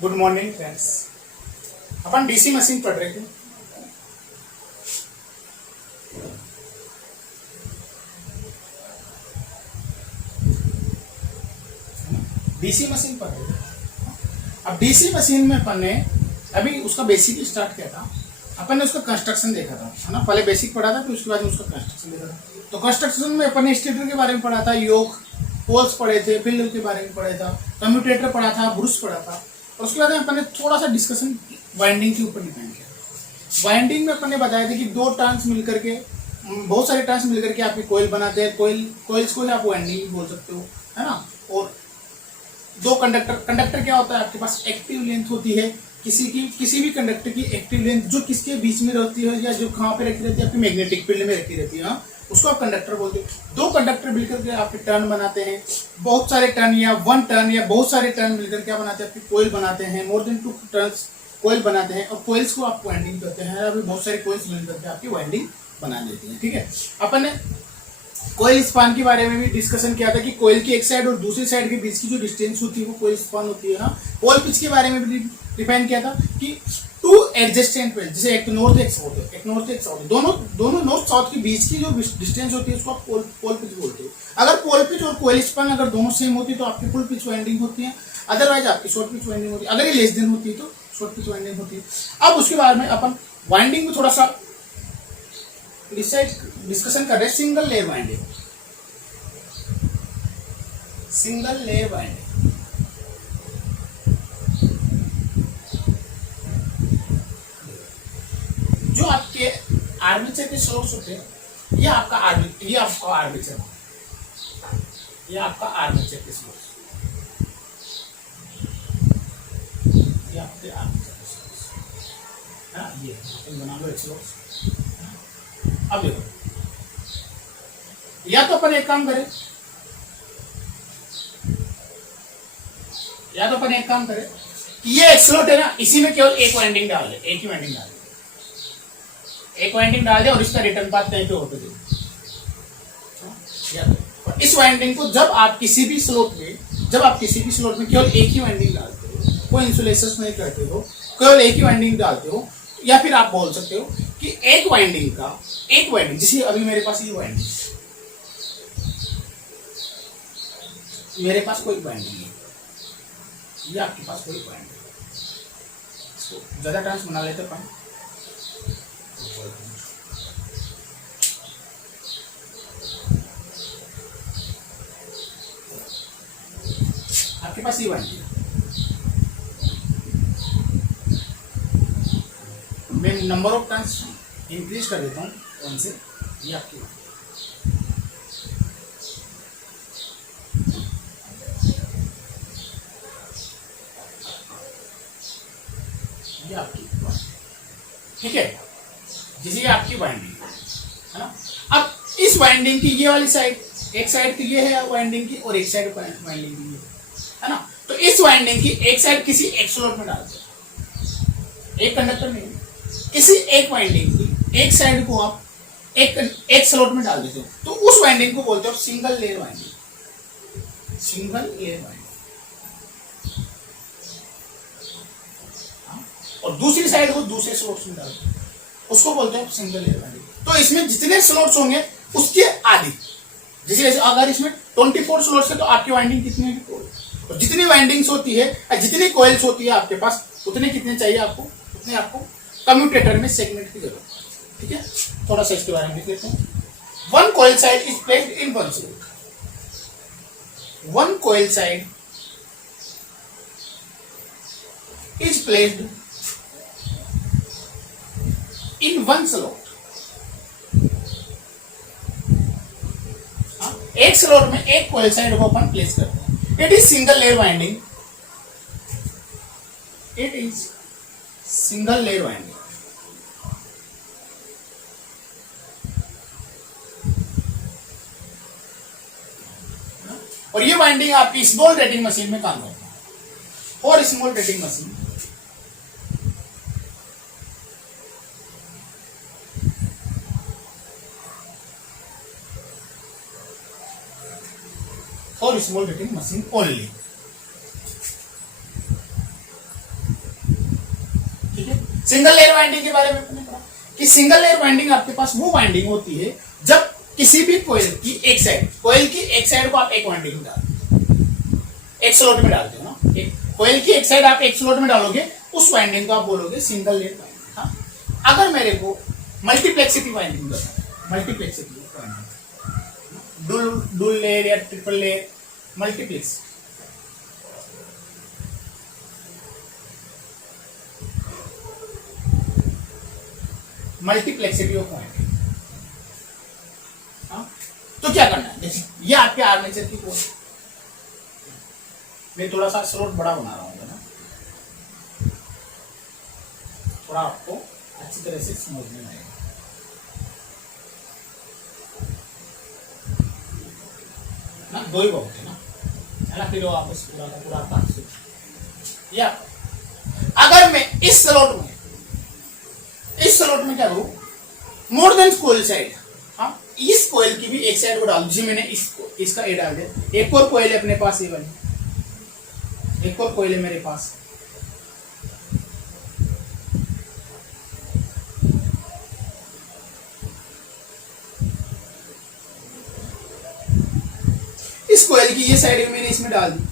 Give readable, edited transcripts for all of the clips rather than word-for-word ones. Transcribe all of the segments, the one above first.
Good morning friends. अपन DC machine पढ़ रहे थे। डीसी मशीन पढ़ रहे थे। अब डीसी मशीन में अपन ने अभी उसका बेसिक स्टार्ट किया था। अपन ने उसका कंस्ट्रक्शन देखा था, है ना। पहले बेसिक पढ़ा था, फिर उसके बाद में उसका कंस्ट्रक्शन देखा था। तो कंस्ट्रक्शन में अपन ने स्टेटर के बारे में पढ़ा था, योक पोल्स पढ़े थे, फील्ड के बारे में पढ़ा था, कम्यूटेटर पढ़ा था, ब्रूस पढ़ा था। और उसके बाद में अपन ने थोड़ा सा डिस्कशन वाइंडिंग के ऊपर डिपेंड किया। वाइंडिंग में अपन ने बताया था कि दो टर्न्स मिलकर के, बहुत सारे टर्न्स मिलकर के आपकी कोयल बनाते हैं। कोयल्स को ही आप वाइंडिंग भी बोल सकते हो, है ना। और दो कंडक्टर क्या होता है, आपके पास एक्टिव लेंथ होती है किसी भी कंडक्टर की एक्टिव लेंथ जो किसके बीच में रहती है या जो कहाँ पे रखी रहती है, आपकी मैग्नेटिक फील्ड में रखी रहती है, हाँ, उसको आप कंडक्टर बोलते हो। दो कंडक्टर मिलकर के आपके टर्न बनाते हैं। बहुत सारे टर्न या वन टर्न या बहुत सारे टर्न मिलकर क्या बनाते हैं, आपकी कोयल बनाते हैं। मोर देन 2 टर्न्स कोयल बनाते हैं और कोयल्स को आप वाइंडिंग करते हैं। अभी बहुत सारे कोयल्स मिलकर के आपकी वाइंडिंग बना देती है, ठीक है। अपन ने कोयल स्पान के बारे में भी डिस्कशन किया था कि कोयल की एक साइड और दूसरी साइड के बीच की जो डिस्टेंस होती है वो कोयल स्पान होती है, हाँ। पोल पिच के बारे में भी डिफाइन किया था कि 2 एडजेसेंट पोल, जैसे एक नॉर्थ एक साउथ है, एक नॉर्थ एक साउथ है, दोनों नॉर्थ साउथ के बीच की जो डिस्टेंस होती है उसको आप पोल पिच बोलते हो। अगर पोल पिच और कोयल स्पान अगर दोनों सेम होती है तो आपकी फुल पिच वाइंडिंग होती है, अदरवाइज आपकी शॉर्ट पिच वाइंडिंग होती है। अगर ये लेस देन होती है तो शॉर्ट पिच वाइंडिंग होती है। अब उसके बाद में अपन वाइंडिंग में थोड़ा सा डिस्कशन कर रहे हैं। Single layer winding, single layer winding जो आपके आर्मेचर के सोर्स होते हैं, ये आपका आर्मेचर के सोर्स, ये आपके आर्मेचर के सोर्स, हाँ। ये बना लो एक सोर्स। अब देखो, या तो अपन एक काम करें, कि ये एक स्लॉट है ना, इसी में केवल एक वाइंडिंग डाल दे, एक ही वाइंडिंग डाल दे और इसका रिटर्न पाथ कहीं पे और पे दे। और इस वाइंडिंग को जब आप किसी भी स्लॉट में केवल एक ही वाइंडिंग डालते हो, कोई इंसुलेशन नहीं करते हो, केवल एक ही वाइंडिंग डालते हो, या फिर आप बोल सकते हो कि एक वाइंडिंग जैसे अभी मेरे पास ये वाइंडिंग, मेरे पास कोई वाइंडिंग है, ये आपके पास कोई वाइंडिंग है। इसको ज्यादा टर्न्स बना लेते हैं। आपके पास ये वाइंडिंग है, मैं नंबर ऑफ टर्न्स इंक्रीज कर देता हूँ 1 से। ये आपकी ठीक है, जैसे ये आपकी वाइंडिंग है ना। अब इस वाइंडिंग की ये वाली साइड, एक साइड की ये है वाइंडिंग की और एक साइड वाइंडिंग की है ना। तो इस वाइंडिंग की एक साइड किसी एक स्लॉट में डाल दो, एक कंडक्टर नहीं, किसी एक वाइंडिंग की एक साइड को आप एक स्लॉट में डाल देते हो, तो उस वाइंडिंग को बोलते हो सिंगल लेयर वाइंडिंग। और दूसरी साइड को दूसरे स्लॉट्स में डाल दो, उसको बोलते हैं सिंगल लेयर वाइंडिंग। तो इसमें जितने स्लॉट्स होंगे उसके आधी, जैसे अगर इसमें 24 स्लॉट्स है तो आपकी वाइंडिंग कितनी होगी, और जितनी वाइंडिंग्स होती है, जितनी कॉइल्स होती है आपके पास, उतने कितने चाहिए आपको, उतने आपको कम्यूटेटर में सेगमेंट की जरूरत है, ठीक है। थोड़ा सा इसके बारे में देख लेते हैं। One coil side is placed in one slot, one coil side is placed in one slot. एक स्लॉट में एक कॉइल साइड को अपन प्लेस करते हैं। It is single layer winding, और ये वाइंडिंग आपकी स्मॉल रेटिंग मशीन में काम करता है। और small rating machine only. Single layer winding के बारे में आपने पढ़ा कि सिंगल लेयर वाइंडिंग आपके पास वो वाइंडिंग होती है जब किसी भी कोयल की एक साइड को आप एक वाइंडिंग में डालते, एक स्लॉट में डालते हो ना, एक कोयल की एक साइड आप एक स्लॉट में डालोगे, उस वाइंडिंग को आप बोलोगे सिंगल लेयर वाइंडिंग। हाँ, अगर मेरे को मल्टीप्लेक्सिटी वाइंडिंग करना, मल्टीप्लेक्सिटी वाइंडिंग, डुल लेयर या triple layer multiplex, multiplexity of winding. तो क्या करना है, जैसे ये आपके आर्मेचर की कोर, मैं थोड़ा सा स्लॉट बड़ा बना रहा हूँ ना, थोड़ा आपको अच्छी तरह से समझने में आएगा। ना दो ही बहुत है ना, फिर वो आपस पूरा का पूरा आपका या अगर मैं इस स्लॉट में क्या करूं, मोर देन कोयल साइड, हाँ इस कोयल की भी एक साइड को डाल, जी मैंने इसका ए डाल दिया, एक और कोयल है अपने पास, ये वाली एक और कोयल है मेरे पास, इस कोयल की ये साइड मैंने इसमें डाल दी।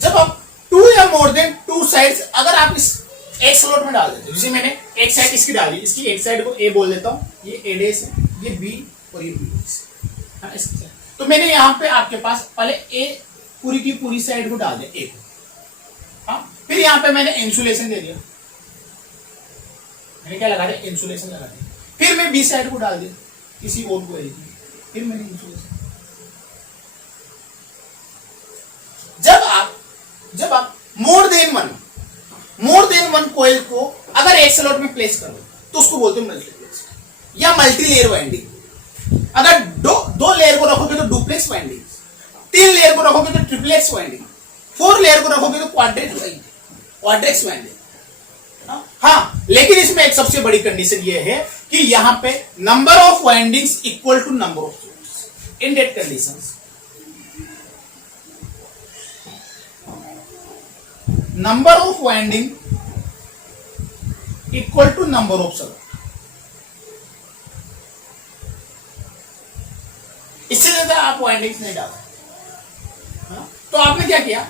जब आप टू या मोर देन टू साइड्स अगर आप इस एक स्लॉट में डाल देते हो, जैसे मैंने एक साइड इसकी डाली, इसकी एक साइड को ए बोल देता हूं, ये ए डेस है, ये बी और ये बी डेस, तो मैंने यहां पे आपके पास पहले ए पूरी की पूरी साइड को डाल दिया ए को, हाँ फिर यहां पे मैंने इंसुलेशन दे दिया, मैंने क्या लगा दिया, इंसुलेशन लगा दिया, फिर मैं बी साइड को डाल दिया किसी और को, फिर मैंने इंसुलेशन। जब आप मोर देन वन कोयल को अगर एक स्लॉट में प्लेस करो तो उसको बोलते हैं मल्टीप्लेक्स या मल्टी लेयर वाइंडिंग। अगर दो लेयर को रखोगे तो डुप्लेक्स वाइंडिंग, 3 लेयर को रखोगे तो ट्रिप्लेक्स वाइंडिंग, 4 लेयर को रखोगे तो क्वाड्रेक्स वाइंडिंग। हाँ लेकिन इसमें एक सबसे बड़ी कंडीशन ये है कि यहां पे number of windings equal to number of slots. In that conditions number of winding equal to number of slot, इससे ज्यादा आप वाइंडिंग्स नहीं डाल सकते। तो आपने क्या किया,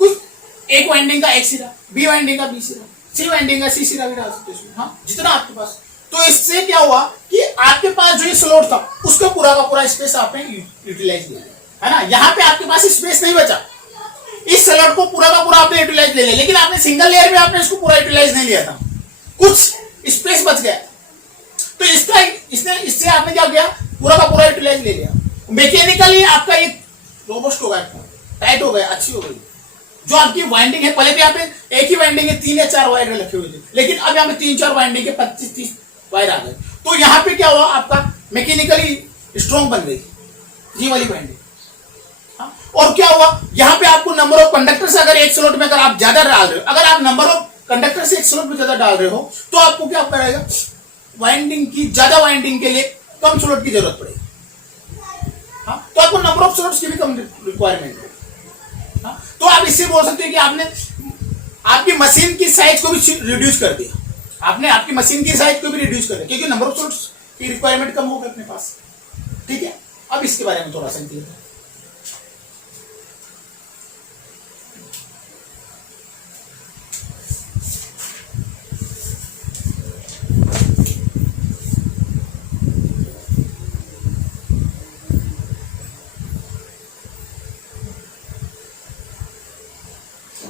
कुछ एक वाइंडिंग का एक सिरा, बी वाइंडिंग का बी सिरा, सी वाइंडिंग का सी सिरा भी डाल सकते हो, हाँ जितना आपके पास। तो इससे क्या हुआ कि आपके पास जो ये स्लॉट था उसका पूरा का पूरा स्पेस आपने यूटिलाइज किया, है ना, यहाँ पे आपके पास स्पेस नहीं बचा, इस स्लॉट को पूरा का पूरा आपने यूटिलाइज ले लिया, लेकिन आपने सिंगल लेयर में आपने इसको पूरा यूटिलाइज नहीं लिया था, कुछ स्पेस बच गया। तो इससे आपने क्या किया, पूरा का पूरा यूटिलाइज ले लिया, मैकेनिकली आपका ये रोबस्ट हो गया, टाइट हो गया, अच्छी हो गई। जो आपकी वाइंडिंग है, पहले भी यहाँ पे एक ही वाइंडिंग है, 3 या 4 वायर रखे हुए थे, लेकिन अब यहाँ पे 3-4 वाइंडिंग के 25-30 वायर आ गए। तो यहाँ पे क्या हुआ, आपका मैकेनिकली स्ट्रॉन्ग बन गई ये वाली वाइंडिंग। और क्या हुआ, यहाँ पे आपको नंबर ऑफ कंडक्टर्स अगर एक स्लॉट में अगर आप ज्यादा डाल रहे हो, अगर आप नंबर ऑफ कंडक्टर से एक स्लॉट में ज्यादा डाल रहे हो तो आपको क्या करेगा, वाइंडिंग की ज्यादा वाइंडिंग के लिए कम स्लॉट की जरूरत पड़ेगी। हाँ, तो आपको नंबर ऑफ स्लॉट्स की भी कम रिक्वायरमेंट है। हाँ, तो आप इससे बोल सकते हैं कि आपने आपकी मशीन की साइज को भी रिड्यूस कर दिया, आपने आपकी मशीन की साइज को भी रिड्यूस कर दिया, क्योंकि नंबर ऑफ स्लॉट्स की रिक्वायरमेंट कम हो गई अपने पास। ठीक है, अब इसके बारे में थोड़ा सा क्लियर है।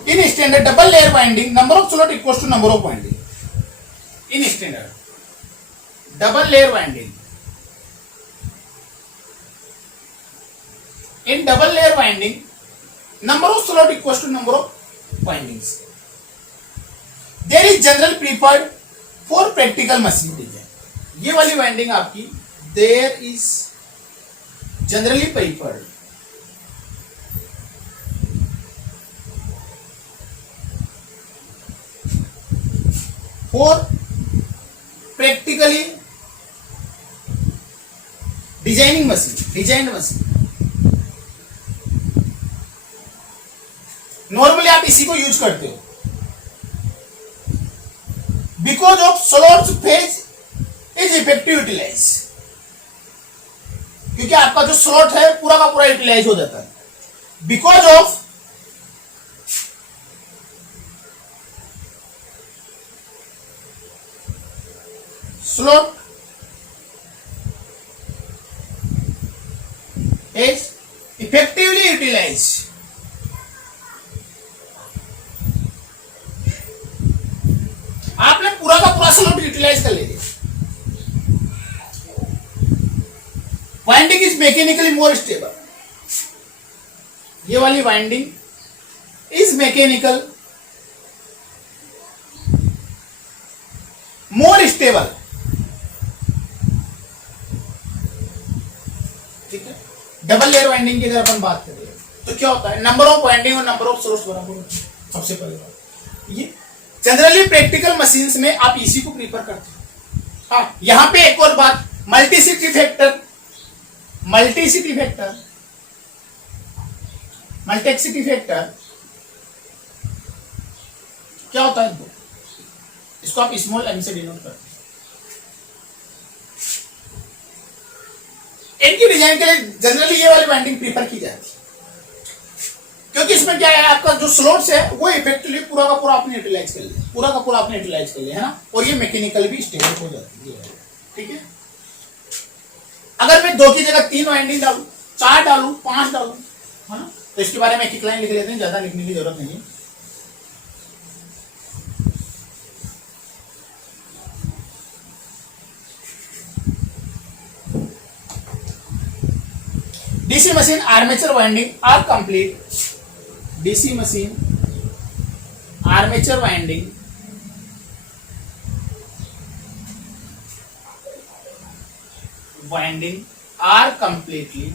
In standard double layer winding, number of slot equals to number of winding. In standard double layer winding, in double layer winding, number of slot equals to number of windings. There is general preferred for practical machine design. ये वाली winding आपकी there is generally preferred for practically designed machine। Normally आप इसी को use करते हो, because of slot phase is effective utilise, क्योंकि आपका जो स्लोट है पूरा का पूरा यूटिलाइज हो जाता है। Because of slot is effectively utilise, आपने पूरा का पूरा स्लोट यूटिलाइज कर लिया। Winding is mechanically more stable, ये वाली winding is mechanical more stable, ठीक है। डबल लेयर वाइंडिंग की अगर अपन बात करें तो क्या होता है, नंबर ऑफ वाइंडिंग और नंबर ऑफ स्लोट्स बराबर होते हैं। सबसे पहले बात ये जनरली प्रैक्टिकल मशीन्स में आप इसी को प्रीफर करते हैं। हाँ, यहां पे एक और बात, multicity factor, multicity factor, multicity factor क्या होता है, इसको आप स्मॉल एम से डिनोट करते हैं। इनकी डिजाइन के लिए जनरली ये वाली वाइंडिंग प्रीफर की जाती है, क्योंकि इसमें क्या है, आपका जो स्लोट्स है वो इफेक्टिवली पूरा का पूरा आपने यूटिलाइज कर लिया, पूरा का पूरा आपने यूटिलाइज कर लिया है ना, और ये मैकेनिकल भी स्टेबल हो जाती है, ठीक है। अगर मैं 2 की जगह 3 वाइंडिंग डालू, 4 डालू, 5 डालू, है ना, तो इसके बारे में एक लाइन लिख लेते हैं, ज्यादा लिखने की जरूरत नहीं है। DC machine armature winding are complete, DC machine armature winding are completely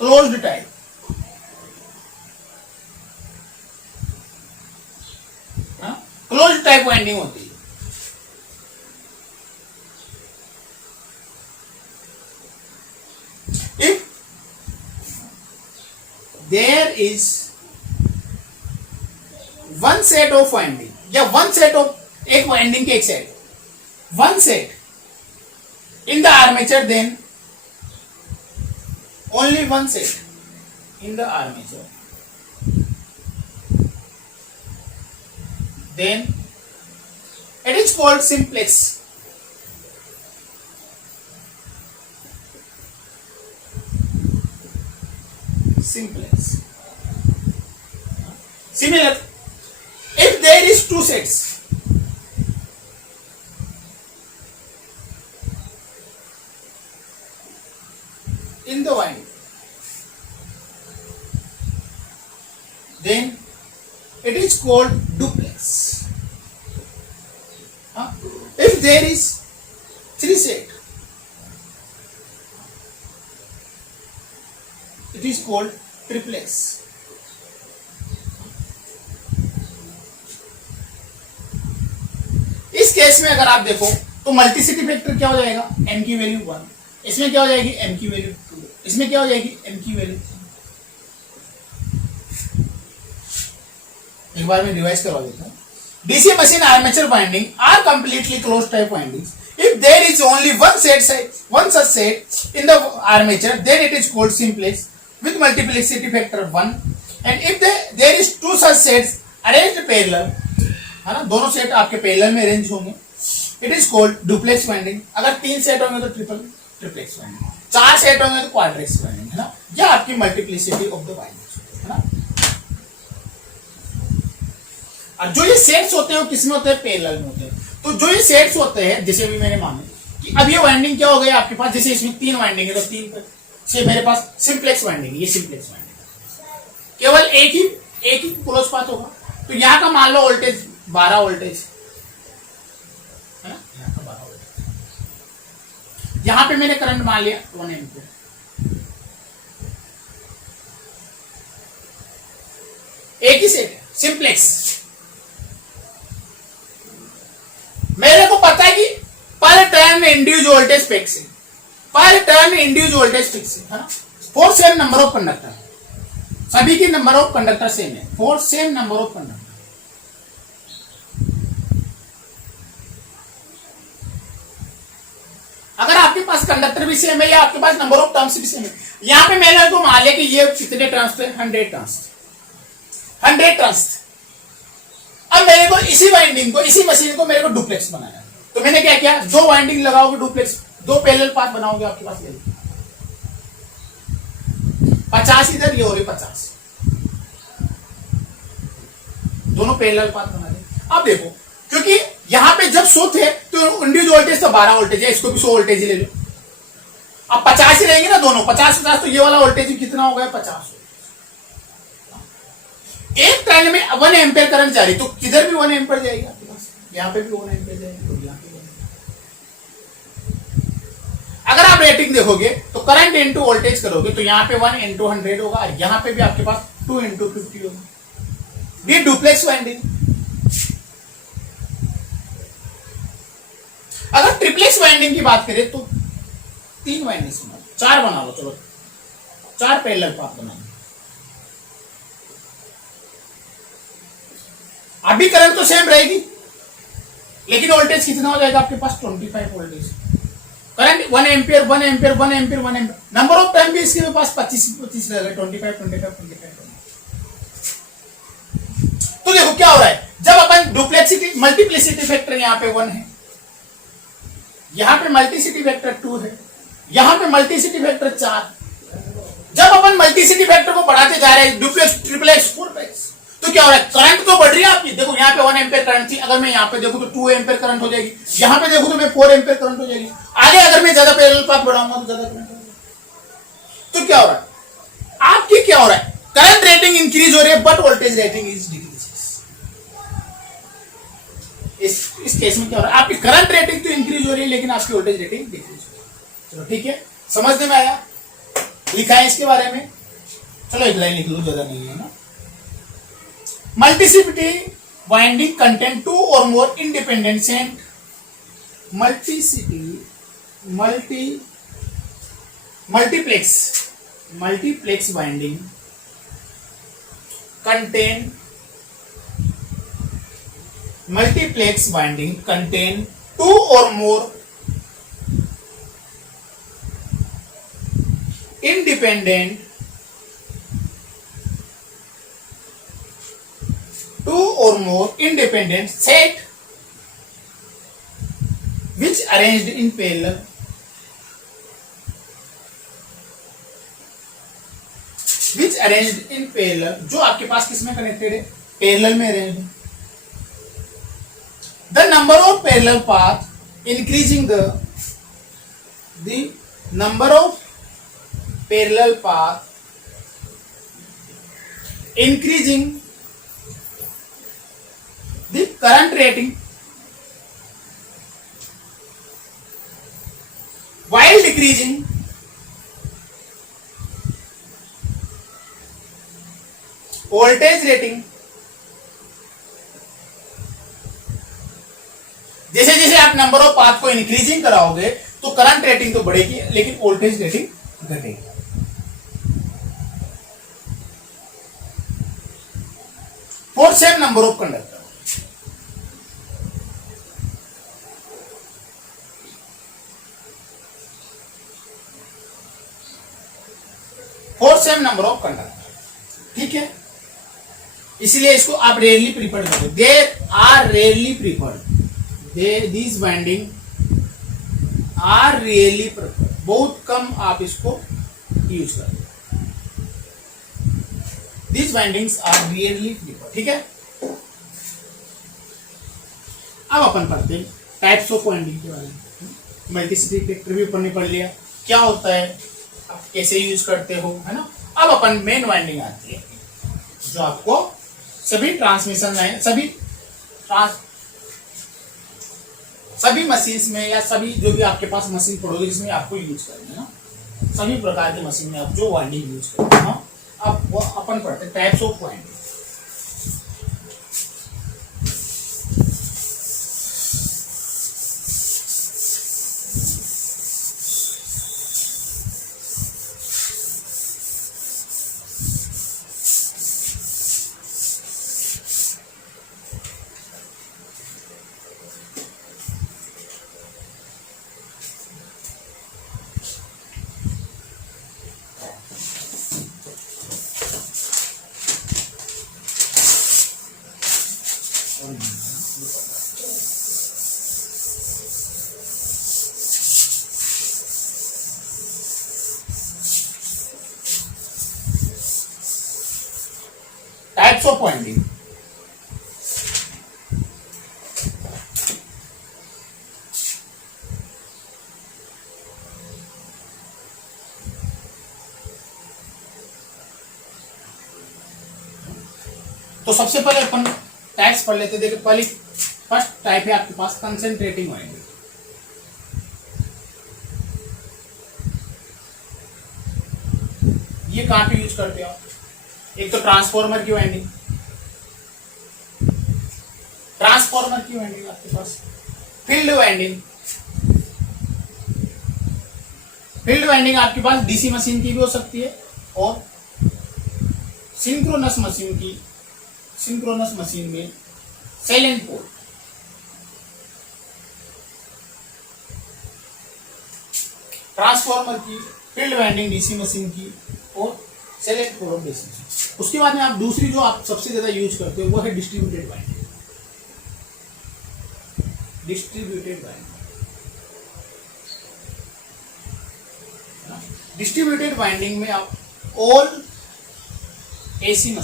closed type, closed type winding होती है। If there is one set of winding या one set of, एक वाइंडिंग के एक set, one set in the armature, then only one set in the armature, then it is called simplex. Simplex. Similar, if there is 2 sets in the winding, then it is called duplex. If there is 3 sets, it is called triplex. इस case में अगर आप देखो तो multicity factor क्या हो जाएगा, m की वैल्यू 1, इसमें क्या हो जाएगी m की वैल्यू 2, इसमें क्या हो जाएगी m की वैल्यू 3। एक बार मैं रिवाइज करवा देता हूं। DC machine armature winding are completely closed type windings. If there is only one such set in the armature, then it is called simplex with multiplicity factor 1. And if there is 2 such sets arranged parallel, है ना, दोनों set आपके parallel में arrange होंगे, it is called duplex winding. अगर 3 set होंगे तो triplex winding, 4 set होंगे तो क्वाड्रेक्स वाइंडिंग, है ना, या आपकी मल्टीप्लिसिटी ऑफ द वाइंडिंग, है ना। और जो ये सेट्स होते हैं वो किसमें होते हैं, पैरेलल में होते हैं। तो जो ये सेट्स होते हैं, जैसे भी मैंने माने कि अब ये वाइंडिंग क्या हो गई आपके पास, जैसे इसमें 3 वाइंडिंग है तो 3 पे से मेरे पास सिंप्लेक्स वाइंडिंग, ये सिंप्लेक्स वाइंडिंग, केवल एक ही क्लोज पाथ होगा। तो यहाँ का मान लो वोल्टेज 12 वोल्टेज है ना, यहाँ का 12 वोल्टेज, यहाँ पे मैंने करंट मान लिया 1 एम्पीयर। एक ही सेट है सिंप्लेक्स। मेरे को पता है कि पर टर्न में इंड्यूस वोल्टेज फिक्स है, पर टर्न में इंड्यूस वोल्टेज फिक्स है ना, 4 सेम नंबर ऑफ कंडक्टर, सभी के नंबर ऑफ कंडक्टर सेम है, 4 same number of conductor. Pass conductor भी सेम है या आपके पास नंबर ऑफ टर्न्स भी सेम है। यहाँ पे मैंने को मान लिया कि ये कितने टर्न्स थे, 100 टर्न्स, 100 टर्न्स। अब मेरे को इसी वाइंडिंग को, इसी मशीन को मेरे को डुप्लेक्स बनाना है, तो मैंने क्या किया, 2 वाइंडिंग लगाओगे डुप्लेक्स, 2 पैरेलल पाथ बनाओगे, आपके पास ये 50 इधर, ये हो रही 50, दोनों पैरेलल पाथ बना दे। अब देखो, क्योंकि यहां पे जब 100 थे तो इंड्यूस वोल्टेज तो 12 वोल्टेज है, इसको भी 100 वोल्टेज ही ले लो। अब 50 ही रहेंगे ना दोनों, 50-50, तो ये वाला वोल्टेज कितना हो गया, 50। एक टर्न में 1 एम्पेयर करंट जा रही, तो किधर भी 1 एम्पेयर जाएगी आपके पास, यहाँ पे भी 1 एम्पेयर जाएगी, तो यहाँ पे 1 एम्पेयर। अगर आप रेटिंग देखोगे तो करंट इंटू वोल्टेज करोगे तो यहाँ पे 1 इंटू 100 होगा, और यहाँ पे भी आपके पास 2 इंटू 50 होगा। ये डुप्लेक्स वाइंडिंग। अगर ट्रिप्लेक्स वाइंडिंग की बात करें तो 3 वाइंडिंग्स बना, 4 बना लो, चलो 4 पैरेलल पाथ बना लो। अभी करंट तो सेम रहेगी, लेकिन वोल्टेज कितना हो जाएगा आपके पास, 25 voltage. Current 1 ampere 1 ampere 1 ampere 1 ampere, number of time भी इसके पास 25 रहेगा, 25। तो देखो क्या हो रहा है, जब अपन डुप्लेक्सिटी मल्टीप्लिसिटी फैक्टर यहाँ पे 1 है, यहां पे मल्टीसिटी फैक्टर 2 है, यहां पे मल्टीसिटी फैक्टर 4। जब अपन मल्टीसिटी फैक्टर को बढ़ाते जा रहे हैं, डुप्लेक्स, ट्रिप्लेक्स, फोरप्लेक्स, तो क्या हो रहा है, करंट तो बढ़ रही है आपकी। देखो यहाँ पे 1 एम्पियर करंट थी, अगर मैं यहाँ पे देखूं तो 2 एम्पियर करंट हो जाएगी, यहाँ पे देखूं तो मैं 4 एम्पियर करंट हो जाएगी। आगे अगर मैं ज्यादा पैरेलल पाथ बढ़ाऊंगा तो ज्यादा करंट होगा। तो क्या हो रहा है आपकी, क्या हो रहा है, करंट रेटिंग इंक्रीज हो रही है but voltage rating is decrease. इस केस में क्या हो रहा है, आपकी करंट रेटिंग तो इंक्रीज हो रही है लेकिन आपकी वोल्टेज रेटिंग डिक्रीज हो रही है। चलो ठीक है, समझने में आया, लिखा है इसके बारे में। चलो एक लाइन लिख लो, ज्यादा नहीं है ना। मल्टीसिटी वाइंडिंग कंटेन 2 और more independent set. Multiplex winding contain multiplex winding contain 2 or more independent set which arranged in parallel, जो आपके पास किसमें कनेक्टेड है, पैरेलल में अरेंज्ड है। The number of parallel path increasing, the number of parallel path increasing the current rating while decreasing voltage rating। जैसे जैसे आप number of path को इंक्रीजिंग कराओगे तो करंट रेटिंग तो बढ़ेगी लेकिन वोल्टेज रेटिंग घटेगी। For same number of conductor, ठीक है, इसलिए इसको आप रेयरली प्रीफर्ड करोगे। There are rarely preferred, these winding are really preferred, बहुत कम आप इसको यूज करें। These windings are really preferred, ठीक है। अब अपन पढ़ते हैं टाइप्स ऑफ वाइंडिंग के बारे में। मल्टीसिटी फैक्टर भी पढ़ने पढ़ लिया, क्या होता है, आप कैसे यूज करते हो, है ना। अब अपन मेन वाइंडिंग आती है, जो आपको सभी ट्रांसमिशन लाइन, सभी मशीन्स में या सभी जो भी आपके पास मशीन पड़ोगे जिसमें आपको यूज करना है ना, सभी प्रकार की मशीन में आप जो वाइंडिंग यूज करते हैं ना, अब वो अपन पढ़ते हैं types of winding. Types of winding. तो सबसे पहले अपन टाइप्स पढ़ लेते। देखिए पहली फर्स्ट टाइप है आपके पास कंसेंट्रेटिंग वाइंडिंग। ये कहां पे यूज करते हो आप? एक तो ट्रांसफॉर्मर की वाइंडिंग, ट्रांसफॉर्मर की वाइंडिंग आपके पास, फील्ड वाइंडिंग। फील्ड वाइंडिंग आपके पास डीसी मशीन की भी हो सकती है और सिंक्रोनस मशीन की, सिंक्रोनस मशीन में साइलेंट पोल। ट्रांसफॉर्मर की, फील्ड वाइंडिंग डीसी मशीन की और salient pole of DC machine. उसके बाद में आप दूसरी जो आप सबसे ज्यादा यूज करते हो वो है distributed winding. Distributed winding, distributed winding में आप all AC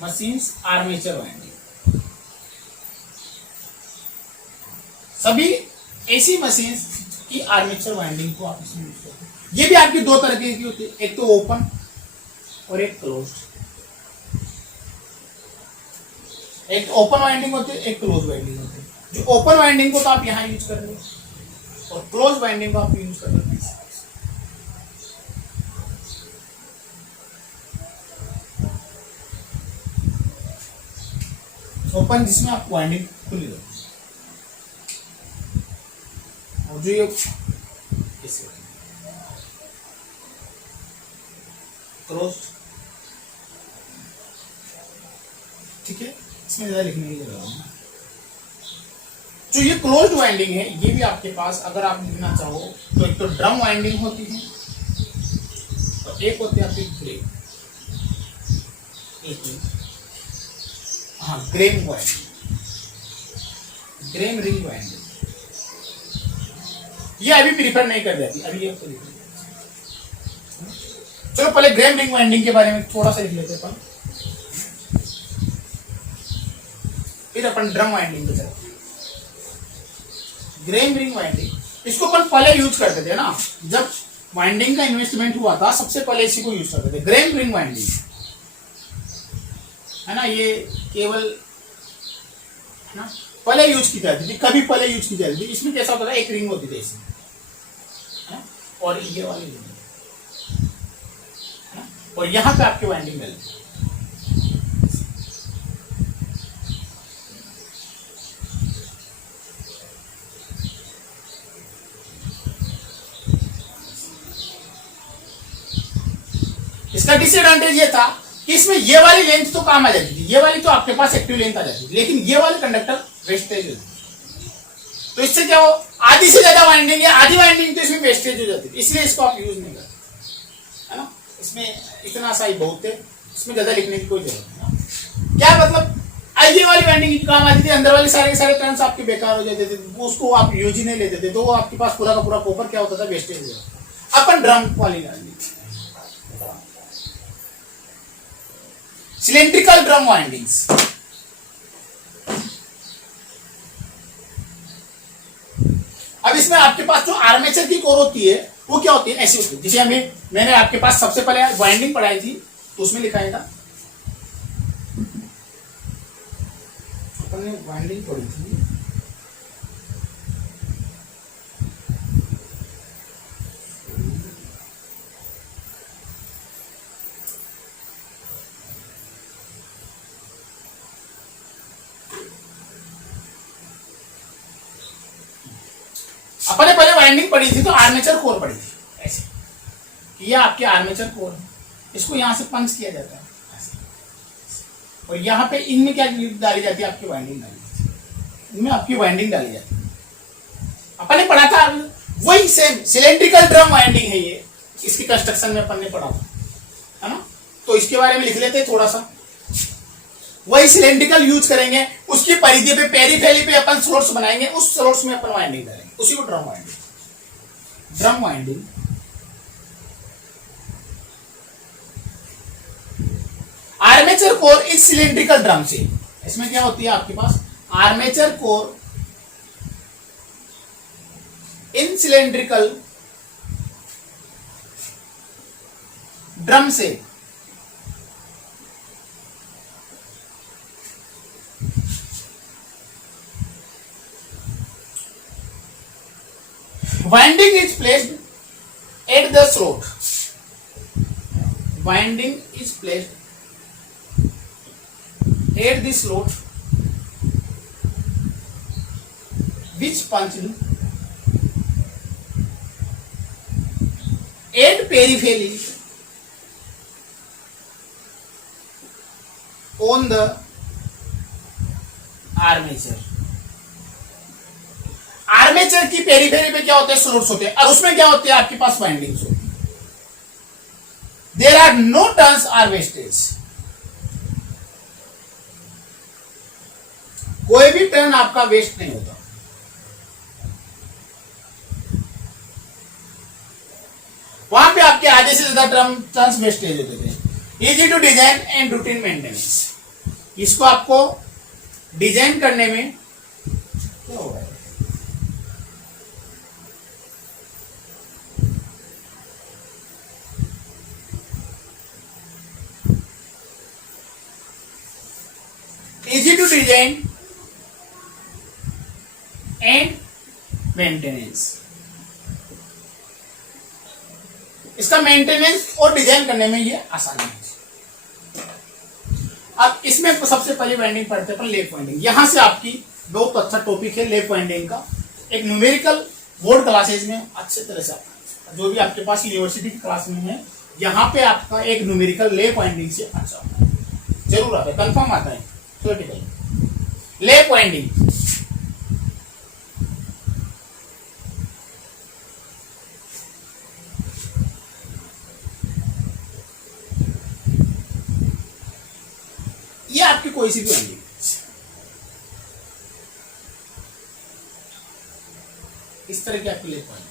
machines armature winding, सभी एसी मशीन्स की आर्मेचर वाइंडिंग को आप इसमें यूज करते हैं। ये भी आपकी दो तरह की होती है, एक तो ओपन और एक क्लोज्ड। एक ओपन वाइंडिंग होती है, एक क्लोज वाइंडिंग होती है। जो ओपन वाइंडिंग को तो आप यहां यूज कर रहे हो और क्लोज वाइंडिंग को आप यूज कर रहे हो। ओपन जिसमें आप वाइंडिंग खुली रहती है और जो ये क्लोज, ठीक है, इसमें ज्यादा लिखने की जरूरत है। जो ये क्लोज्ड वाइंडिंग है ये भी आपके पास अगर आप लिखना चाहो तो एक तो ड्रम वाइंडिंग होती है और एक होती है आपकी ग्रेम, हाँ Graeme winding, Graeme ring winding. ये अभी प्रीफर नहीं कर जाती, अभी ये तो चलो पहले ग्रेम रिंग वाइंडिंग के बारे में थोड़ा सा लिख लेते हैं अपन, फिर अपन ड्रम वाइंडिंग पे चलते। ग्रेम रिंग वाइंडिंग इसको अपन पहले यूज करते थे ना, जब वाइंडिंग का इन्वेस्टमेंट हुआ था सबसे पहले इसी को यूज करते थे, ग्रेम रिंग वाइंडिंग, है ना। ये केवल ना पहले यूज की जाती थी, कभी पहले यूज की जाती थी। इसमें कैसा होता था, एक रिंग होती थी इसमें, है ना, और ये वाली रिंग, है ना, और यहां पे आपकी वाइंडिंग मिलती है। इसका डिसएडवांटेज ये था कि इसमें ये वाली लेंथ तो काम आ जाती थी, ये वाली तो आपके पास एक्टिव लेंथ आ जाती थी, लेकिन ये वाले कंडक्टर वेस्टेज होती थी। तो इससे क्या हो, आधी से ज्यादा वाइंडिंग है, आधी वाइंडिंग तो इसमें वेस्टेज हो जाती थी, इसलिए इसको आप यूज नहीं करते, है ना। इसमें इतना सा ही बहुत है, इसमें ज्यादा लिखने की कोई जरूरत नहीं। क्या मतलब, ये वाली वाइंडिंग की काम आती थी, अंदर वाले सारे सारे टर्न्स आपके बेकार हो जाते थे, उसको आप यूज ही नहीं लेते थे, तो वो आपके पास पूरा का पूरा कॉपर क्या होता था, वेस्टेज हो जाता। अपन ड्रम वाली वाइंडिंग, सिलेंड्रिकल ड्रम वाइंडिंग्स, अब इसमें आपके पास जो आर्मेचर की कोर होती है वो क्या होती है, ऐसी होती है। जैसे मैंने आपके पास सबसे पहले वाइंडिंग पढ़ाई थी तो उसमें लिखा था, अपन ने वाइंडिंग पढ़ी थी, अपने पहले वाइंडिंग पड़ी थी तो आर्मेचर कोर पड़ी थी ऐसे, ये आपके आर्मेचर कोर है, इसको यहां से पंच किया जाता है ऐसे, और यहाँ पे इनमें क्या डाली जाती है, आपकी वाइंडिंग डाली जाती है, इनमें आपकी वाइंडिंग डाली जाती है। अपन ने पढ़ा था वही सेम सिलेंड्रिकल ड्रम वाइंडिंग है ये, इसकी कंस्ट्रक्शन में अपन ने पढ़ा था, है ना। तो इसके बारे में लिख लेते हैं थोड़ा सा, वही सिलेंड्रिकल यूज करेंगे, उसकी परिधि पे पेरीफेरी पे अपन स्लॉट्स बनाएंगे, उस स्लॉट्स में अपन वाइंडिंग करेंगे, उसी को drum winding. Drum winding core इस सिलेंड्रिकल ड्रम से, इसमें क्या होती है आपके पास आर्मेचर कोर इन सिलेंड्रिकल ड्रम से winding is placed at the slot. Winding is placed at the slot which punched at periphery on the armature. Armature की periphery पे क्या होते हैं, स्लोट्स होते हैं, और उसमें क्या होते हैं आपके पास वाइंडिंग्स होती है. There are no turns are wastage. कोई भी टर्न आपका वेस्ट नहीं होता. वहां पे आपके आधे से ज्यादा टर्न्स वेस्टेज होते थे. Easy to design and routine maintenance. इसको आपको डिजाइन करने में क्या होगा, easy to design and maintenance. इसका मेंटेनेंस और डिजाइन करने में ये आसानी है. अब इसमें सबसे पहले वाइंडिंग पढ़ते हैं, लेप वाइंडिंग. यहां से आपकी बहुत अच्छा टॉपिक है लेप वाइंडिंग का. एक न्यूमेरिकल बोर्ड क्लासेज में अच्छे तरह से आता है, जो भी आपके पास यूनिवर्सिटी की क्लास में है, यहाँ पे आपका एक न्यूमेरिकल लेप वाइंडिंग से अच्छा जरूर आता है, कंफर्म आता है. लेप वाइंडिंग ये आपकी कोई सी भी वाइंडिंग, इस तरह की आपकी लेप वाइंडिंग.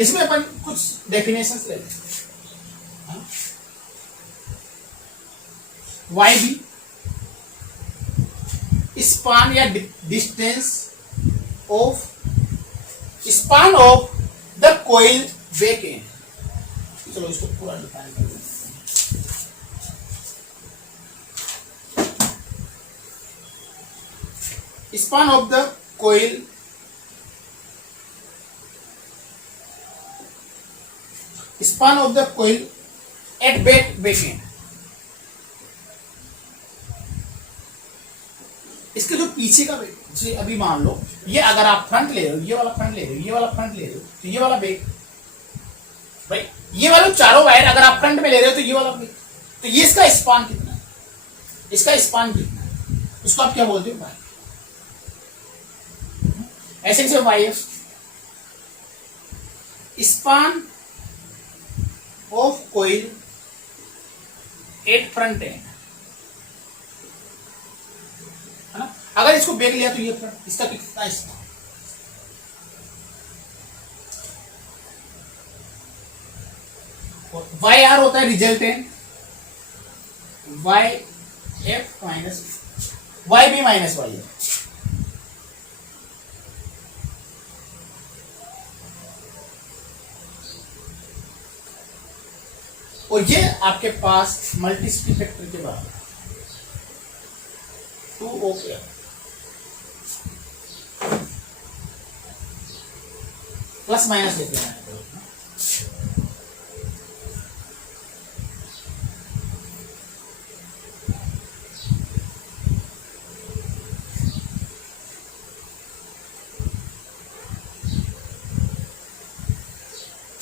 इसमें अपन कुछ डेफिनेशंस ले लेते हैं. वाई बी स्पान या distance of span of the coil back end. चलो इसको पूरा डिफाइन कर लेते हैं. Span of the coil span of the coil at back end. इसके जो पीछे का जैसे अभी मान लो ये अगर आप फ्रंट ले रहे हो, ये वाला फ्रंट ले रहे हो, ये वाला फ्रंट ले रहे हो, तो ये वाला बैक भाई, ये वाला चारों वायर अगर आप फ्रंट में ले रहे हो तो ये वाला बैक, तो ये इसका स्पान कितना है, इसका स्पान कितना है, उसको आप क्या बोलते हो भाई, ऐसे से Y F span of coil at front end, है ना. अगर इसको बैक लिया तो ये फ्रंट, इसका कितना स्पान, वाई आर होता है resultant, Y F minus Y B minus Y F. और ये आपके पास मल्टीस्ट्री फैक्टर के बराबर 2 ओके प्लस माइनस लेते हैं.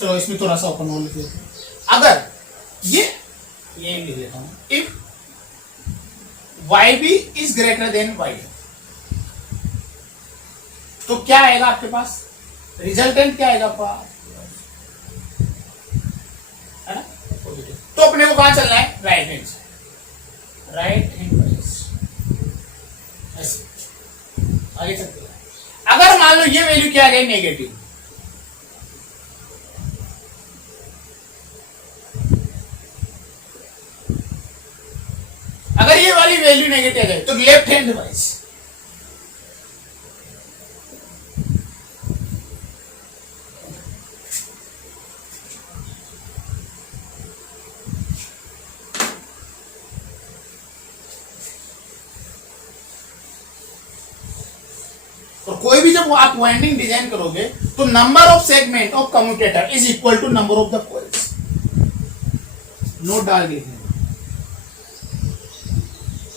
चलो इसमें थोड़ा सा ओपन होल लिख लेते हैं। अगर ये लिख लेता हूं, if YB is greater than YF, तो क्या आएगा आपके पास, रिजल्टेंट क्या आएगा आपका, है ना, पॉजिटिव। तो अपने को कहां चलना है, right hand side, right hand ऐसे आगे चलते हैं। अगर मान लो ये वैल्यू क्या आ गई, नेगेटिव, अगर ये वाली वैल्यू नेगेटिव आ जाए तो लेफ्ट हैंड डिवाइस, और कोई भी जब आप वाइंडिंग डिजाइन करोगे तो number of segment of commutator is equal to number of the coils, note डाल के लिखना,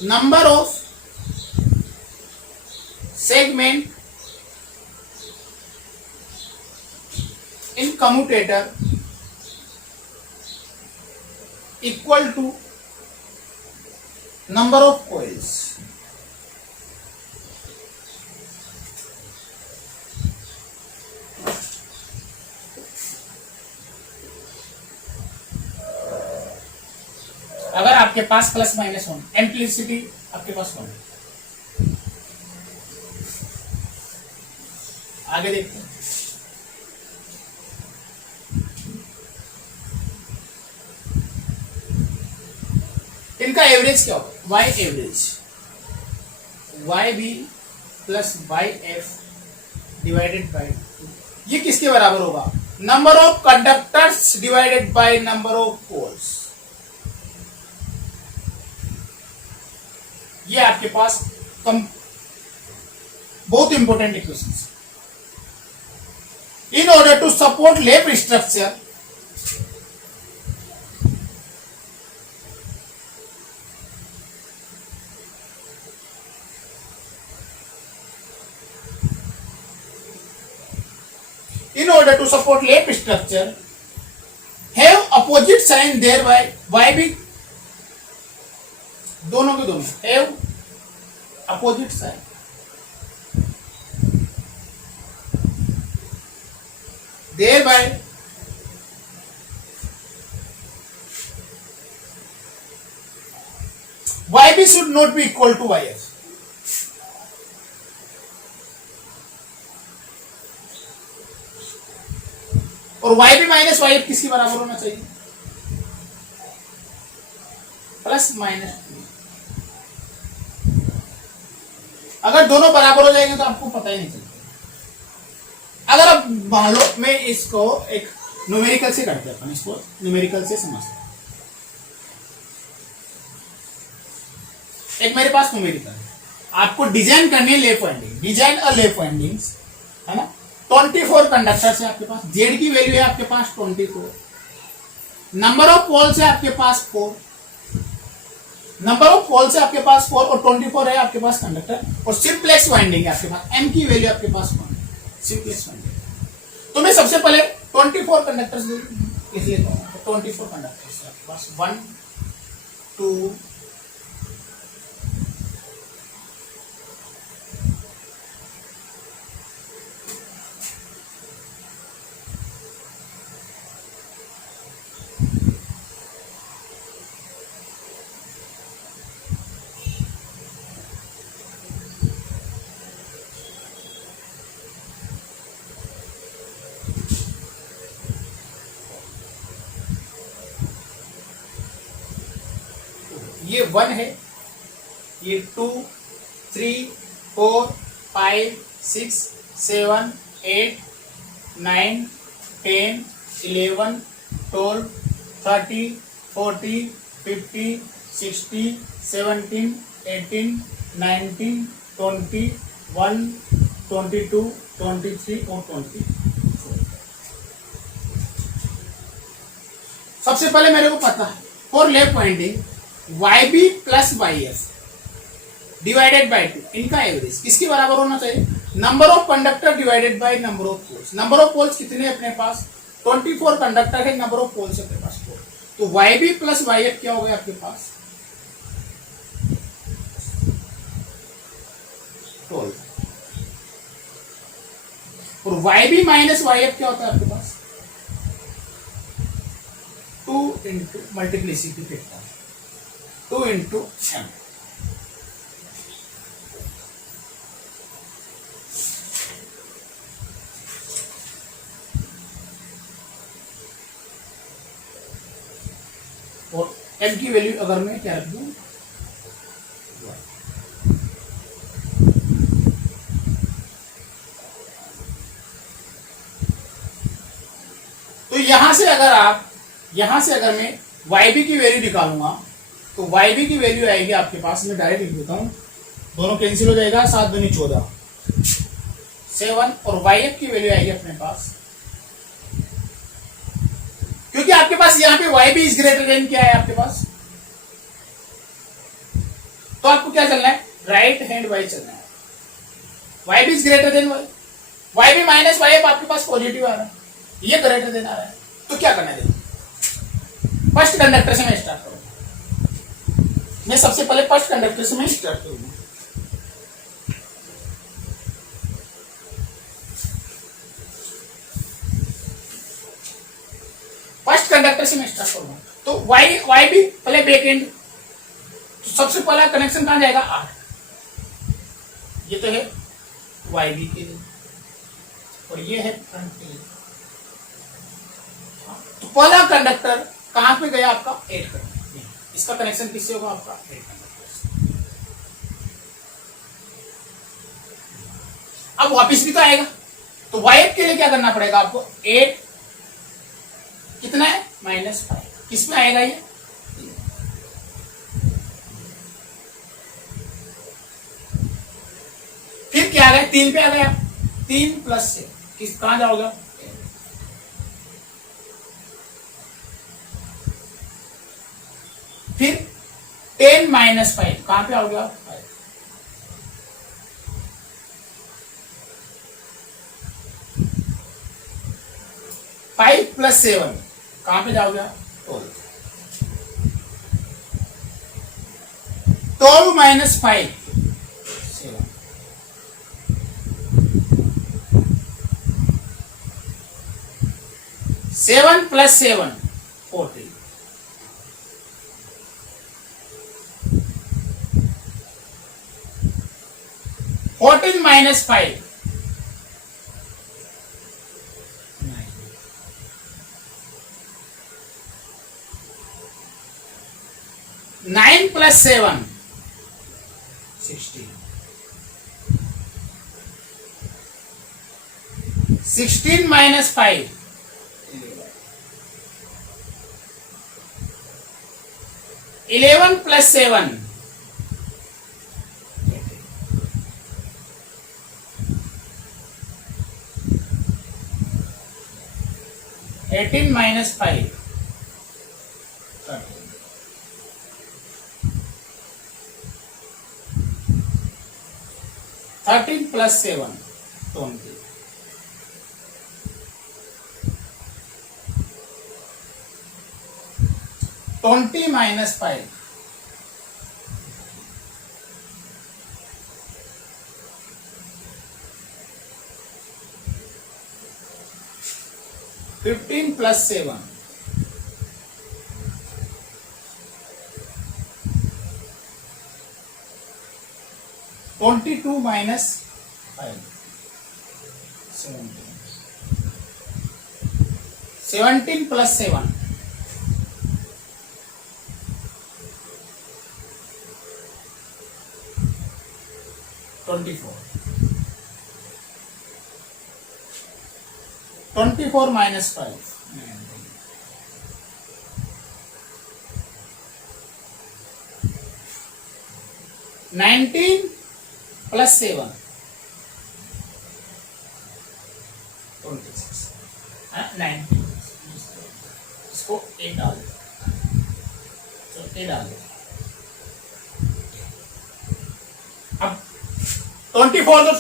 number of segment in commutator equal to number of coils. अगर आपके पास प्लस माइनस वन, एम्प्लिसिटी आपके पास वन, आगे देखते हैं। इनका एवरेज क्या होगा, Y average, Y B plus Y F divided by two, ये किसके बराबर होगा, number of conductors divided by number of poles. ये आपके पास बहुत important equations. In order to support lap structure, in order to support lap structure have opposite sign thereby YB, दोनों के दोनों have opposite sign, thereby YB should not be equal to YF। और YB minus YF किसके बराबर होना चाहिए, plus minus. अगर दोनों बराबर हो जाएंगे तो आपको पता ही नहीं चलता। अगर अब मान लो मैं इसको एक न्यूमेरिकल से करते हैं, अपन इसको न्यूमेरिकल से समझते हैं। एक मेरे पास न्यूमेरिकल है, आपको डिजाइन करनी है लेप वाइंडिंग, डिजाइन अ लेप वाइंडिंग्स, है ना। 24 कंडक्टर्स है आपके पास, जेड की वैल्यू है आपके पास 24, नंबर ऑफ पोल्स है आपके पास 4, नंबर ऑफ पोल्स है आपके पास 4 और 24 है आपके पास कंडक्टर, और सिंप्लेक्स वाइंडिंग है आपके पास, एम की वैल्यू आपके पास 1, सिंप्लेक्स वाइंडिंग। तो मैं सबसे पहले 24 कंडक्टर्स लिख लेता हूं। 24 कंडक्टर्स है आपके पास, 1 2 ये 1 है, ये 2 3 4 5 6 7 8 9 10 11 12 13 14 15 16 17 18 19 20 1 22 23 और 24। सबसे पहले मेरे को पता है for left winding YB plus YF divided by 2, इनका एवरेज किसके बराबर होना चाहिए, number of conductor divided by number of poles. Number of poles कितने अपने पास 24 कंडक्टर है, नंबर ऑफ पोल्स है आपके पास 4, तो YB प्लस YF क्या हो गया आपके पास 12, और YB माइनस YF क्या होता है आपके पास 2 इंटू मल्टीप्लिसिटी कितना 2 इंटू 10, और M की वैल्यू अगर मैं क्या रख दूं तो यहां से अगर मैं YB की वैल्यू निकालूंगा तो YB की वैल्यू आएगी आपके पास, मैं डायरेक्ट लिख देता हूं, दोनों कैंसिल हो जाएगा, 7 दूनी 14 7, और YF की वैल्यू आएगी अपने पास, क्योंकि आपके पास यहां पे YB इज ग्रेटर देन क्या है आपके पास, तो आपको क्या चलना है राइट हैंड वाइज चलना है, YB is greater than YB minus YF आपके पास पॉजिटिव आ रहा है, ये ग्रेटर देन आ रहा है, तो क्या करना है फर्स्ट कंडक्टर से मैं स्टार्ट करूंगा, मैं सबसे पहले फर्स्ट कंडक्टर से मैं स्टार्ट करूंगा, फर्स्ट कंडक्टर से मैं स्टार्ट करूंगा, तो YB पहले बैक एंड, तो सबसे पहला कनेक्शन कहां जाएगा 8, ये तो है YB के लिए और ये है फ्रंट के लिए, तो पहला कंडक्टर कहां पे गया आपका 8 कंडक्टर, इसका कनेक्शन किससे होगा आपका 8 कंडक्टर से, अब वापिस भी तो आएगा, तो YF के लिए क्या करना पड़ेगा आपको 8 कितना है -5, किस में आएगा ये फिर क्या आ गया 3 पे आ गया, 3 प्लस से किस कहां जाओगे, फिर 10 माइनस 5 कहां पे आओगे आप 5 प्लस 7 कहां पे जाओगे आप 12 minus 5 7 plus 7 14, 14 minus 5 9 plus 7 16, 16 minus 5 11 plus 7 18 minus 5 13 plus 7 20, 20 minus 5 15 plus 7 22 minus 5 17 plus 7 24, 24 minus 5 19 plus 7 26, 19, इसको 8 डाल दो, तो 8 डाल दो, अब 24 तो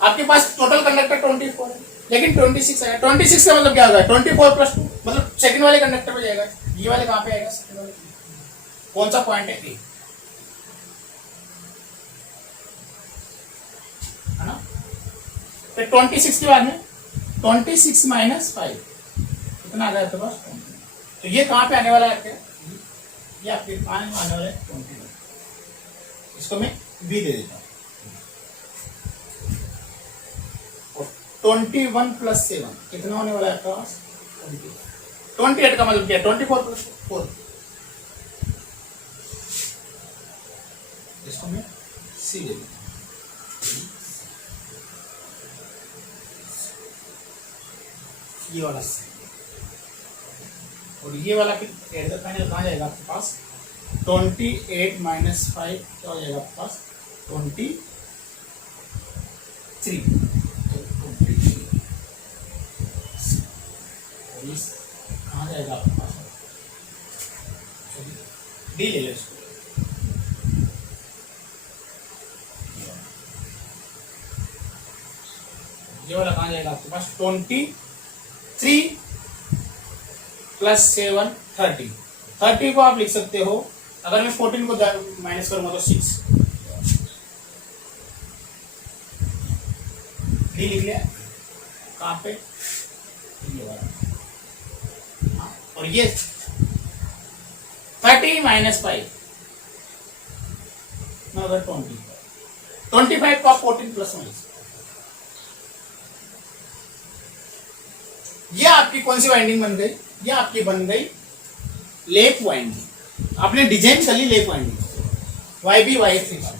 आपके पास टोटल कंडक्टर 24 है, लेकिन 26 आया, 26 का मतलब क्या होगा, 24 प्लस 2 मतलब सेकंड वाले कंडक्टर पे जाएगा। ये वाले कहां पे आएगा, सेकंड वाले, कौन सा पॉइंट है ए, है ना। फिर 26 के बाद में 26 माइनस 5 कितना आ गया आपके पास, 20। तो ये कहां पे आने वाला है आपके, ये आपके आने वाला है 20। इसको मैं बी दे देता हूं। 21 प्लस 7 कितना होने वाला है आपका पास, 28 का मतलब क्या, 24 प्लस 4। इसको मैं सी दे देता हूं। ये वाला सी, और ये वाला एट द फाइनल कहाँ जाएगा आपके पास, 28 माइनस 5 क्या हो जाएगा आपके पास, 23। कहाँ जाएगा आपके पास, डी ले लो इसको। ये वाला कहाँ जाएगा आपके पास, 23 प्लस 7 30। 30 को आप लिख सकते हो, अगर मैं 14 को माइनस करूंगा तो 6, डी लिख लिया। कहाँ पे, ये वाला, और ये 30 माइनस 5 अगर 25 को आप 14 प्लस माइनस, ये आपकी कौन सी वाइंडिंग बन गई, ये आपकी बन गई लेप वाइंडिंग। आपने डिजाइन कर ली लेप वाइंडिंग, YB YF निकाल,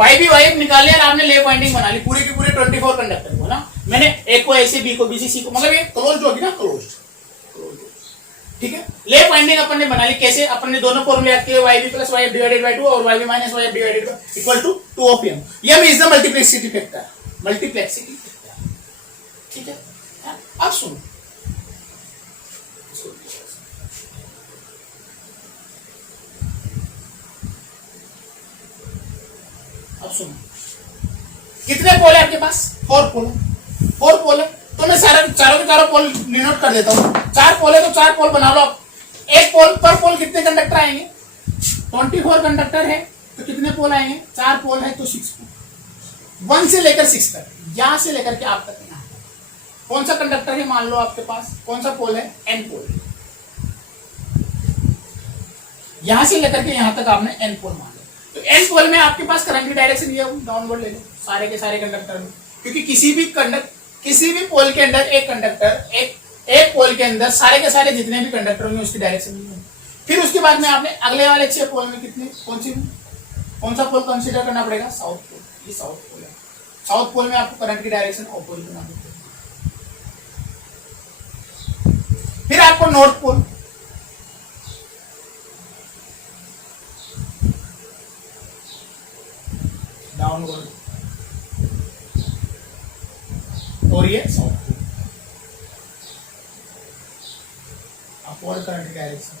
YB YF निकाले और आपने लेप वाइंडिंग बना ली पूरी की पूरी 24 कंडक्टर को ना। मैंने ए को ऐसे, बी को बी से, सी को, मतलब ये क्लोज्ड होगी ना, क्लोज्ड, ठीक है। लेप वाइंडिंग अपन ने बना ली कैसे, अपन ने दोनों फॉर्मूले याद किए, YB plus YF divided by 2 और YB minus YF divided by equal to 2 of m। m is the multiplexity factor, multiplexity factor, ठीक है। अब सुनो, अब सुनो, कितने पोल है आपके पास, 4 पोल है, 4 पोल है। तो मैं सारे चारों के चारों पोल डिनोट कर देता हूं। 4 पोल है तो 4 पोल बना लो आप। एक पोल पर पोल कितने कंडक्टर आएंगे, 24 कंडक्टर है तो कितने पोल आएंगे, 4 पोल है तो 6 पोल। 1 से लेकर 6 तक, यहां से लेकर के आप तक, यहां कौन सा कंडक्टर है मान लो आपके पास, कौन सा पोल है, n पोल। यहां से लेकर के यहां तक आपने n पोल मान लो, तो n पोल में आपके पास करंट की डायरेक्शन ये डाउनवर्ड ले लो सारे के सारे कंडक्टर में, क्योंकि किसी भी पोल के अंदर एक कंडक्टर, एक पोल के अंदर सारे के सारे जितने भी कंडक्टर होंगे उसकी डायरेक्शन नहीं होगी। फिर उसके बाद में आपने अगले वाले 6 पोल में कितने, कौन सा पोल कंसीडर करना पड़ेगा, साउथ पोल। ये साउथ पोल है, साउथ पोल में आपको करंट की डायरेक्शन ऑपोजिट करना पड़ेगा। फिर आपको नॉर्थ पोल, डाउनवर्ड, और ये साउथ पोल, अपवर्ड करंट की डायरेक्शन।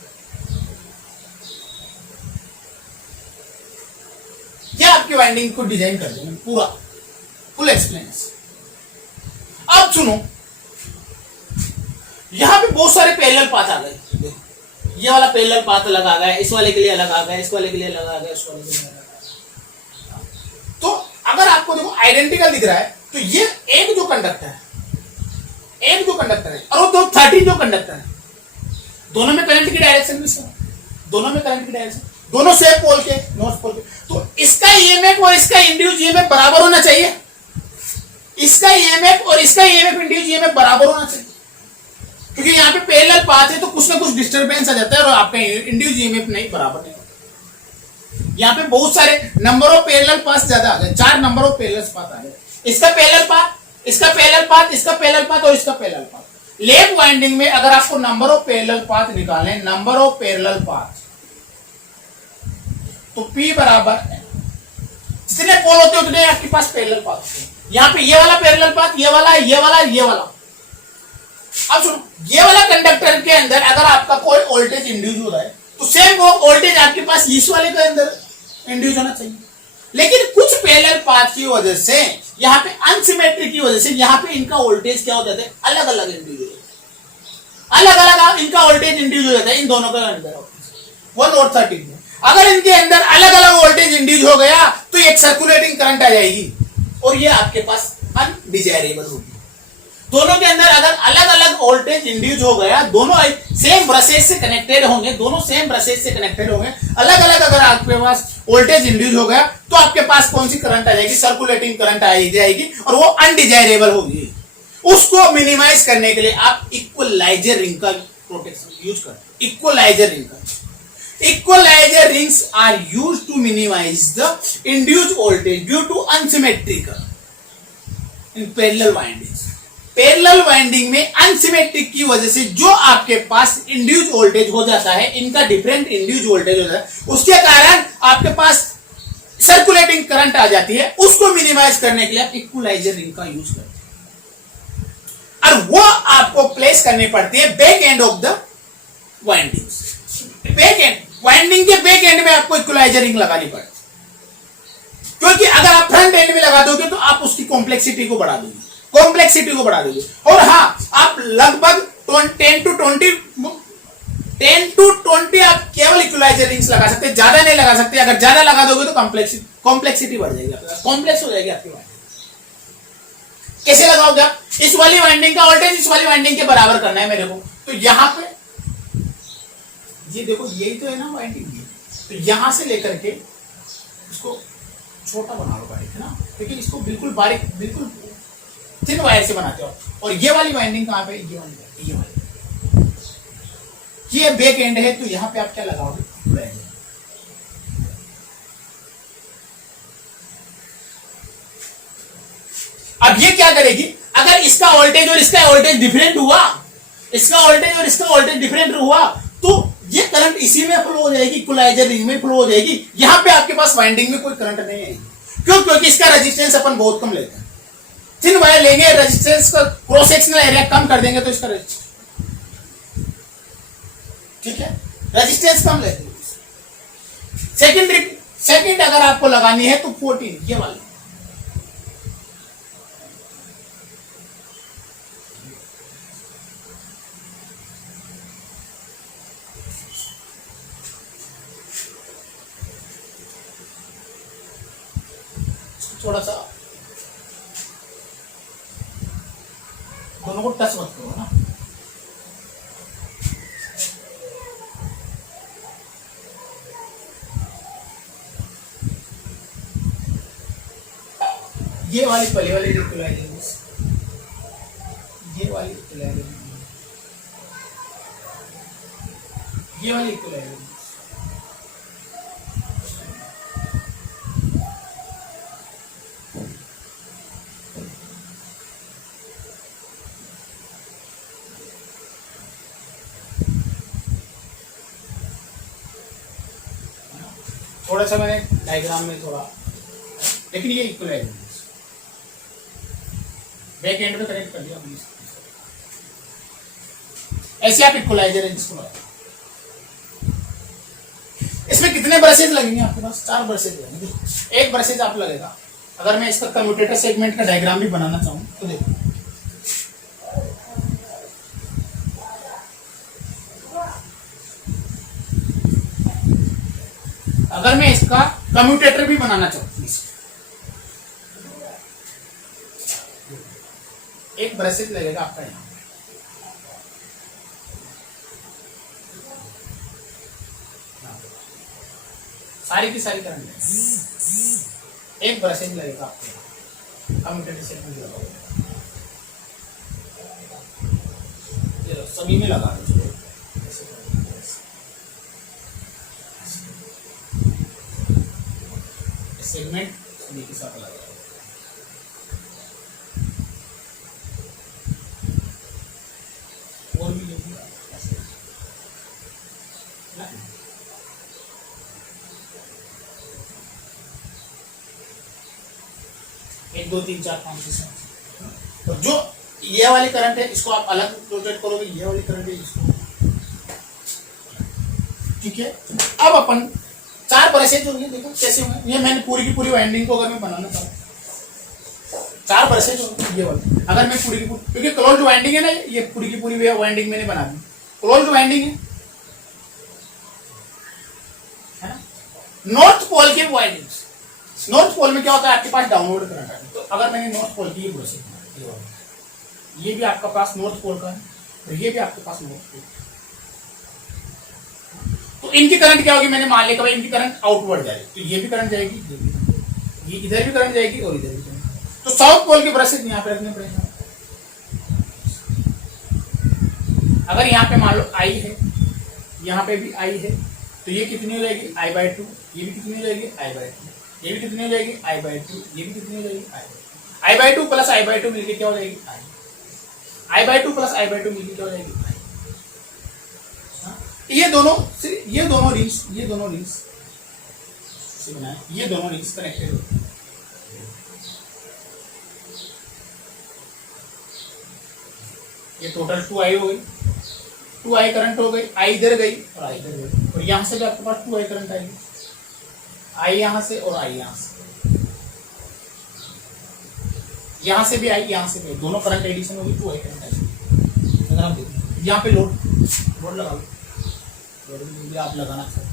क्या आपकी वाइंडिंग को डिजाइन कर देंगे पूरा, फुल एक्सप्लेनेशन। अब सुनो, यहां पे बहुत सारे पैरेलल पाथ आ गए, ये वाला पैरेलल पाथ अलग आ गया, इस वाले के लिए अलग आ गया, इस वाले के लिए अलग आ गया, इस वाले के लिए अलग आ गया। तो अगर आपको देखो आइडेंटिकल दिख रहा है तो ये एक जो कंडक्टर है और वो 30 जो कंडक्टर है, दोनों में करंट की डायरेक्शन भी सेम, दोनों में करंट की डायरेक्शन, दोनों सेम पोल के, नॉर्थ पोल के। तो इसका ईएमएफ और इसका इंड्यूस ईएमएफ बराबर होना चाहिए, इसका ईएमएफ और इसका ईएमएफ इंड्यूस ईएमएफ बराबर होना चाहिए, क्योंकि यहाँ पे पैरेलल पाथ है तो कुछ ना कुछ डिस्टरबेंस आ जाता है और आपका इंड्यूस ईएमएफ नहीं बराबर नहीं होता। यहाँ पे बहुत सारे नंबर ऑफ पैरेलल पाथ ज्यादा आ गए, 4 नंबर ऑफ पैरेलल पाथ आ गए, इसका पैरेलल पाथ, इसका पैरेलल पाथ, इसका पैरेलल पाथ और इसका पैरेलल पाथ। लेप वाइंडिंग में अगर आपको नंबर ऑफ पैरेलल पाथ निकालें, नंबर ऑफ पैरेलल पाथ, तो P बराबर है, जितने पोल होते हैं उतने आपके पास पैरेलल पाथ होते हैं। यहाँ पे ये वाला पैरेलल पाथ, ये वाला, ये वाला, ये वाला। अब सुनो, ये वाला कंडक्टर के अंदर अगर आपका कोई वोल्टेज इंड्यूस हो रहा है तो सेम वो वोल्टेज आपके पास इस वाले के अंदर इंड्यूस होना चाहिए। लेकिन कुछ पैरेलल पाथ की वजह से यहाँ पे अनसिमेट्री की वजह से यहाँ पे इनका वोल्टेज क्या हो जाता है, अलग अलग इंड्यूस हो जाता है, अलग अलग इनका वोल्टेज इंड्यूस हो जाता है इन दोनों के अंदर 1 और 13 में। अगर इनके अंदर अलग अलग वोल्टेज इंड्यूस हो गया तो एक सर्कुलेटिंग करंट आ जाएगी और ये आपके पास अनडिजायरेबल होगी। दोनों के अंदर अगर अलग अलग वोल्टेज इंड्यूस हो गया, दोनों सेम ब्रशेज से कनेक्टेड होंगे, दोनों सेम ब्रशेज से कनेक्टेड होंगे, अलग अलग अगर आपके पास वोल्टेज इंड्यूस हो गया तो आपके पास कौन सी करंट आ जाएगी, सर्कुलेटिंग करंट आ जाएगी और वो अनडिजायरेबल होगी। उसको मिनिमाइज करने के लिए आप इक्वलाइजर रिंग का प्रोटेक्शन यूज करते हैं। इक्वलाइजर रिंग का, equalizer rings are used to minimize the induced voltage due to unsymmetrical in parallel windings। Parallel winding में अनसिमेट्रिक की वजह से जो आपके पास इंड्यूस वोल्टेज हो जाता है, इनका डिफरेंट इंड्यूस वोल्टेज हो जाता है, उसके कारण आपके पास सर्कुलेटिंग करंट आ जाती है। उसको मिनिमाइज करने के लिए आप इक्वलाइजर रिंग का यूज करते हैं और वो आपको प्लेस करनी पड़ती है back end of the windings. Back and winding के बैक एंड में आपको इक्वलाइजर रिंग लगानी पड़ती है, क्योंकि अगर आप फ्रंट एंड में लगा दोगे तो आप उसकी कॉम्प्लेक्सिटी को बढ़ा दोगे, और हाँ, आप लगभग 10 to 20 आप केवल इक्वलाइजर रिंग्स लगा सकते हैं, ज्यादा नहीं लगा सकते। अगर ज्यादा लगा दोगे तो कॉम्प्लेक्सिटी बढ़ जाएगी, कॉम्प्लेक्स हो जाएगी आपकी वाइंडिंग। कैसे लगाओगे आप? इस वाली वाइंडिंग का वोल्टेज इस वाली वाइंडिंग के बराबर करना है मेरे को, तो यहां पे ये देखो, यही तो है ना वाइंडिंग, तो यहां से लेकर के इसको छोटा बना लो बारीक, है ना, क्योंकि इसको बिल्कुल बारीक, बिल्कुल थिन वायर से बनाते हो। और ये वाली वाइंडिंग कहां पे, ये वाली, ये बैक एंड है, तो यहां पे आप क्या लगाओगे, अब ये क्या करेगी, अगर इसका वोल्टेज और इसका वोल्टेज डिफरेंट हुआ, इसका वोल्टेज और इसका वोल्टेज डिफरेंट हुआ, तो ये करंट इसी में फ्लो हो जाएगी, इक्वलाइजर रिंग में फ्लो हो जाएगी। यहां पे आपके पास वाइंडिंग में कोई करंट नहीं आएगी। क्यों? क्योंकि इसका रेजिस्टेंस अपन बहुत कम लेते हैं। थिन वायर लेंगे, रेजिस्टेंस का क्रॉस सेक्शनल एरिया कम कर देंगे तो इसका ठीक है, रेजिस्टेंस कम लेते हैं। सेकंड अगर आपको लगानी है तो 14, ये वाली, थोड़ा सा दोनों को टच मत करो ना, ये वाली पहले वाली इक्वलाइजर, ये वाली इक्वलाइजर, ये वाली इक्वलाइजर, थोड़ा सा मैंने डायग्राम में थोड़ा, लेकिन ये इक्वलाइजर बैक एंड में कनेक्ट कर दिया। ऐसे आप इक्वलाइजर इसमें कितने ब्रशेज लगेंगे आपके पास? 4 ब्रशेज लगेंगे। एक ब्रशेज आप लगेगा। अगर मैं इसका कम्यूटेटर सेगमेंट का डायग्राम भी बनाना चाहूँ तो देखो, अगर मैं इसका कम्यूटेटर भी बनाना चाहूँ, एक ब्रशेज लगेगा आपका यहाँ, सारी की सारी करंट है, एक ब्रशेज लगेगा आपको कम्यूटेटर सेगमेंट लगाओगे, सभी में लगा दो सेगमेंट, सभी के साथ लगा। और भी एक 2 3 4 5 6 7, और जो ये वाली करंट है इसको आप अलग रोटेट करोगे, ये वाली करंट है इसको, ठीक है। अब अपन 4 ब्रशेज होंगे, देखो कैसे होंगे। ये मैंने पूरी की पूरी वाइंडिंग को अगर मैं बनाना चाहूँ 4 ब्रशेज होंगे ये वाले। अगर मैं पूरी की पूरी, क्योंकि क्लोज्ड वाइंडिंग है ना, ये पूरी की पूरी वाइंडिंग मैंने बना दी, क्लोज्ड वाइंडिंग है ना। नॉर्थ पोल की वाइंडिंग, नॉर्थ पोल में क्या होता है आपके पास डाउनवर्ड करंट है। तो अगर मैंने नॉर्थ पोल की ये ब्रशेज, ये भी आपका पास नॉर्थ पोल का है और ये भी आपके पास नॉर्थ पोल, तो इनकी करंट क्या होगी, मैंने मान लिया भाई इनकी करंट आउटवर्ड जाएगी, तो ये भी करंट जाएगी, ये इधर भी करंट जाएगी और इधर भी करंट। तो साउथ पोल के ब्रशेज यहाँ पे रखने पड़ेंगे। अगर यहाँ पे मान लो आई है, यहाँ पे भी आई है, तो ये कितनी हो जाएगी I/2, ये भी कितनी हो जाएगी I/2, ये भी कितनी हो जाएगी I/2, ये भी कितनी हो जाएगी I/2 प्लस I/2 मिलके क्या हो जाएगी I/2 प्लस I/2 मिलके क्या हो जाएगी I। ये दोनों रिंग्स, ये दोनों रिंग्स कनेक्टेड होते हैं। ये टोटल 2I हो गई, 2I करंट हो गई, I इधर गई और I इधर गई, और यहां से भी आपके पास 2I करंट आएगी, I यहां से और I यहां से, यहां से भी I, यहां से भी, दोनों करंट एडिशन होगी, 2I करंट आएगी। अगर आप देखिए यहाँ पे लोड लगा लो, आप लगाना चाहिए,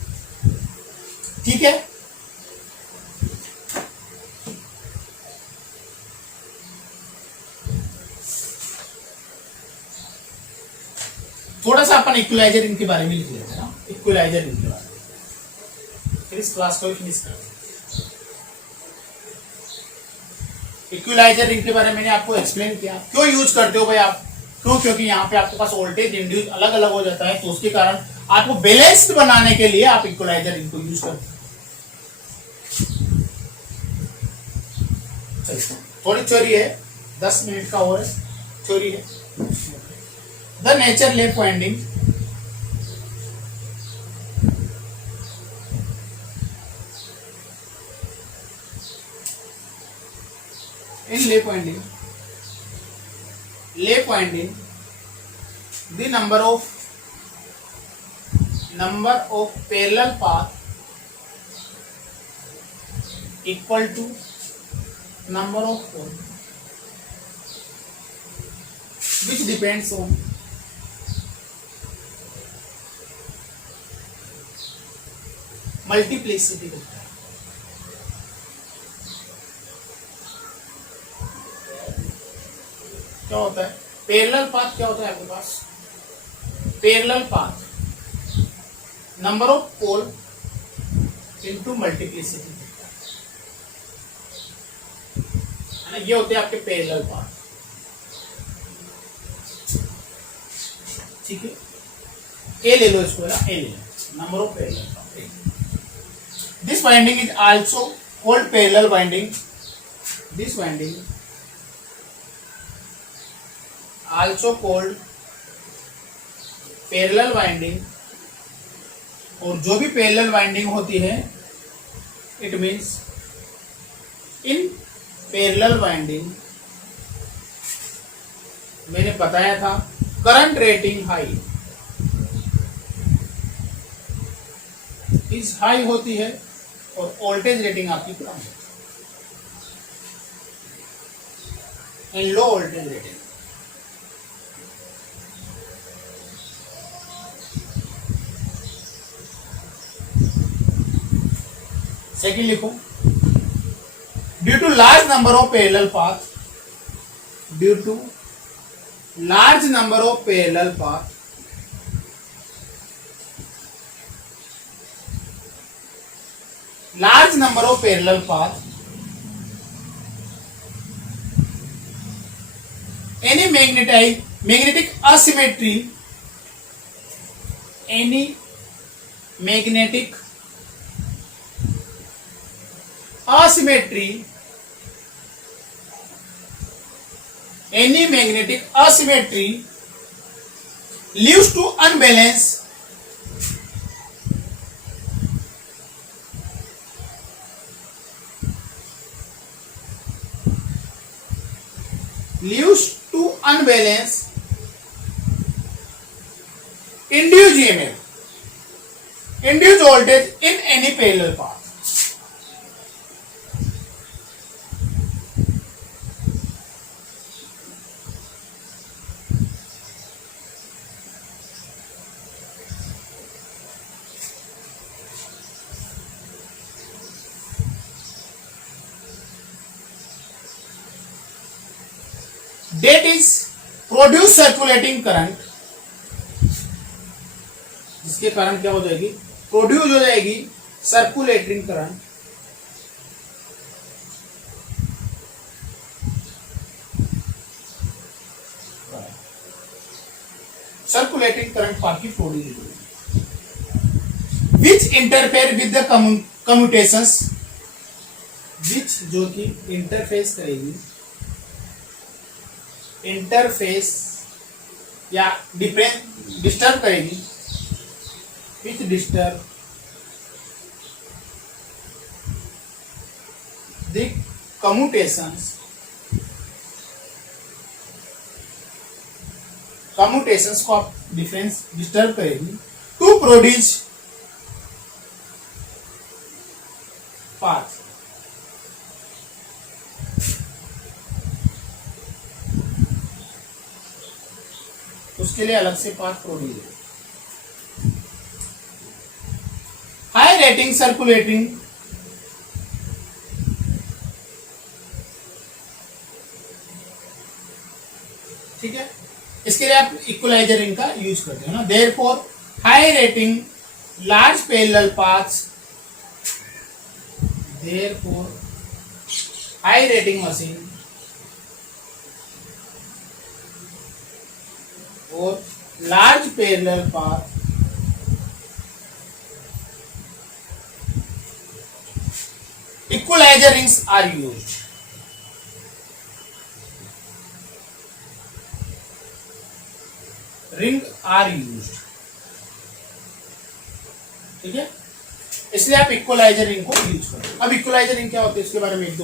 ठीक है। थोड़ा सा अपन इक्वलाइजर इनके बारे में लिख लेते हैं ना, इक्वलाइजर इनके बारे में, फिर इस क्लास को फिनिश कर। इक्वलाइजर इनके बारे में मैंने आपको एक्सप्लेन किया, क्यों यूज करते हो भाई आप, क्यों, क्योंकि यहाँ पे आपके पास वोल्टेज इंड्यूस अलग अलग हो जाता है, तो उसके कारण आपको बैलेंस्ड बनाने के लिए आप इक्वलाइजर इनको यूज करते हैं। थोड़ी थ्योरी है, 10 मिनट का और थ्योरी है। द नेचर लेप वाइंडिंग, इन लेप winding the number of parallel path equal to number of pole, which depends on multiplicity। क्या होता है पैरेलल पाथ, क्या होता है आपके पास parallel path, number of pole into multiplicity, है ना, ये होते हैं आपके पैरेलल पाथ, ठीक है। ए ले लो इसको ना, ए ले लो, number of parallel path. This winding is also called parallel winding, this winding also called parallel winding. और जो भी पैरेलल वाइंडिंग होती है, it means in parallel winding मैंने बताया था current rating high is high होती है और वोल्टेज रेटिंग आपकी कम है, and low voltage rating. Second लिखो, due to large number of parallel path, due to large number of parallel path, large number of parallel path, any magnetic asymmetry, any magnetic asymmetry, any magnetic asymmetry leads to unbalance, leads to unbalance induced EMF, induce voltage in any parallel path. That is produce circulating current, जिसके कारण क्या हो जाएगी, produce हो जाएगी circulating current, circulating current part की produce हो जाएगी, विच इंटरफेयर विद द कम्यूटेशंस, विच जो कि इंटरफेस करेगी, इंटरफेस या डिस्टर्ब करेगी, विच डिस्टर्ब द कम्यूटेशंस, कम्यूटेशंस को आप डिफरेंस डिस्टर्ब करेगी, टू प्रोड्यूस पाथ, उसके लिए अलग से पाथ प्रोड्यूस है। हाई रेटिंग सर्कुलेटिंग, ठीक है, इसके लिए आप इक्वलाइजर रिंग का यूज करते हो ना। Therefore high rating large parallel paths, therefore high rating machine और large parallel path equalizer rings are used. Ring are used, ठीक है, इसलिए आप इक्वलाइजर रिंग को यूज करो। अब इक्वलाइजर रिंग क्या होती है इसके बारे में एक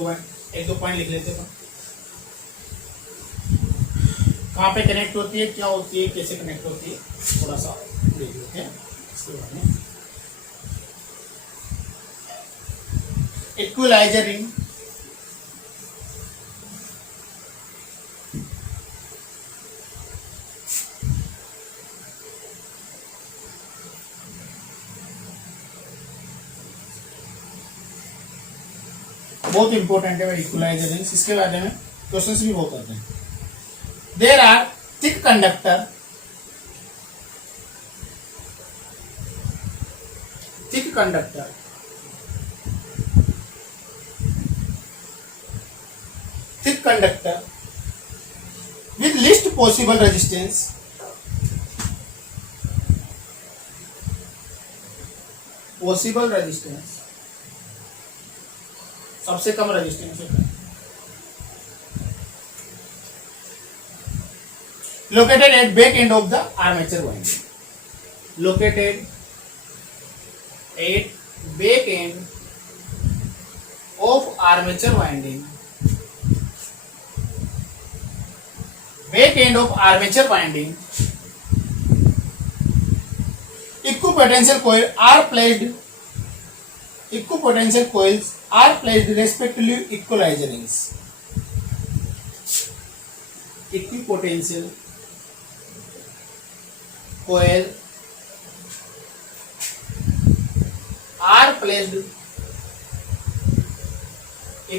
दो पॉइंट लिख लेते हैं। कहाँ पे कनेक्ट होती है, क्या होती है, कैसे कनेक्ट होती है, थोड़ा सा देख लेते हैं इसके बारे में। इक्वलाइजर रिंग बहुत इंपॉर्टेंट है भाई इक्वलाइजर रिंग्स, इसके बारे में क्वेश्चंस भी बहुत आते हैं। There are thick conductor, thick conductor thick conductor with least possible resistance, possible resistance, सबसे कम रेजिस्टेंस होता है, located at back end of the armature winding, located at back end of armature winding, back end of armature winding, equipotential coil are placed, equipotential coils are placed respectively equalizer rings, equipotential coil are placed,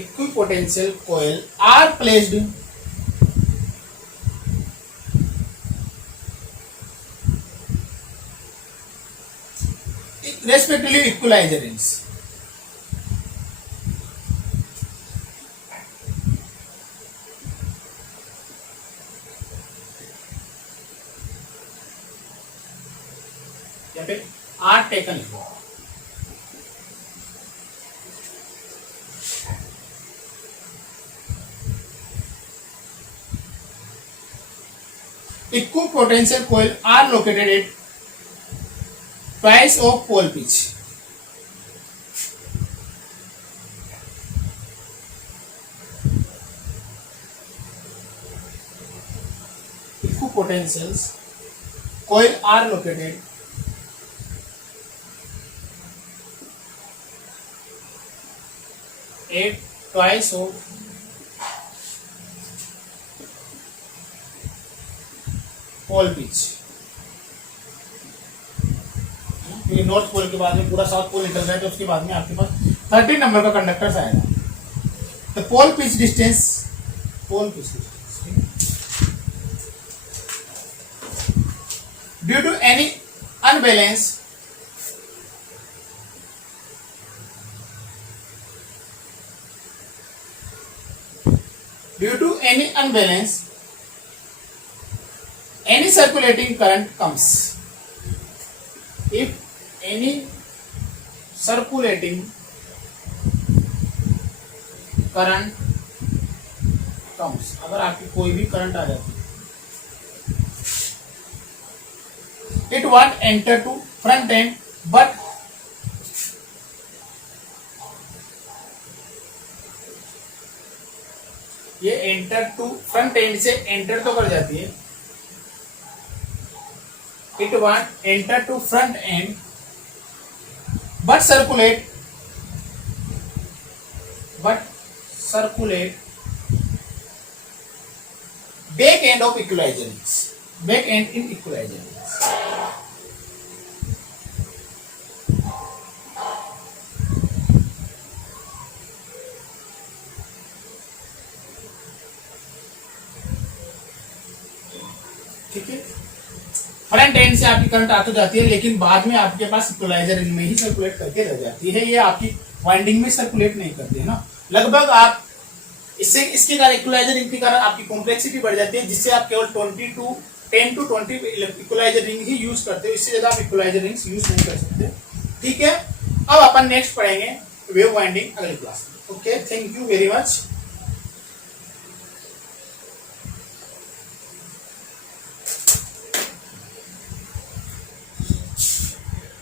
equipotential coil are placed respectively equalizer rings, यहाँ पे are taken लिखो, equipotential coil are located at twice of pole pitch, equipotentials coil are located 8 twice of pole pitch, क्योंकि north pole के बाद में पूरा south pole निकल रहा है तो उसके बाद में आपके पास 13 नंबर का कंडक्टर्स आएगा। तो pole pitch distance due to any unbalance any circulating current comes. If any circulating current comes, अगर आपकी कोई भी करंट आ जाती है, it won't enter to front end but ये एंटर टू फ्रंट एंड से एंटर तो कर जाती है, it won't enter to front end but circulate back end of equalizer rings, back end in equalizer rings. ठीक है, फ्रंट एंड से आपकी करंट आ तो जाती है लेकिन बाद में आपके पास इक्वलाइजर रिंग में ही सर्कुलेट करके रह जाती है, ये आपकी वाइंडिंग में सर्कुलेट नहीं करती है ना। लगभग आप इसके कारण इक्वलाइजर रिंग के कारण आपकी कॉम्प्लेक्सिटी बढ़ जाती है, जिससे आप केवल 10 to 20 इक्वलाइजर रिंग ही यूज करते हो, इससे ज्यादा आप इक्वलाइजर रिंग्स यूज नहीं कर सकते। ठीक है, अब अपन नेक्स्ट पढ़ेंगे वेव वाइंडिंग अगली क्लास में। Okay, thank you very much.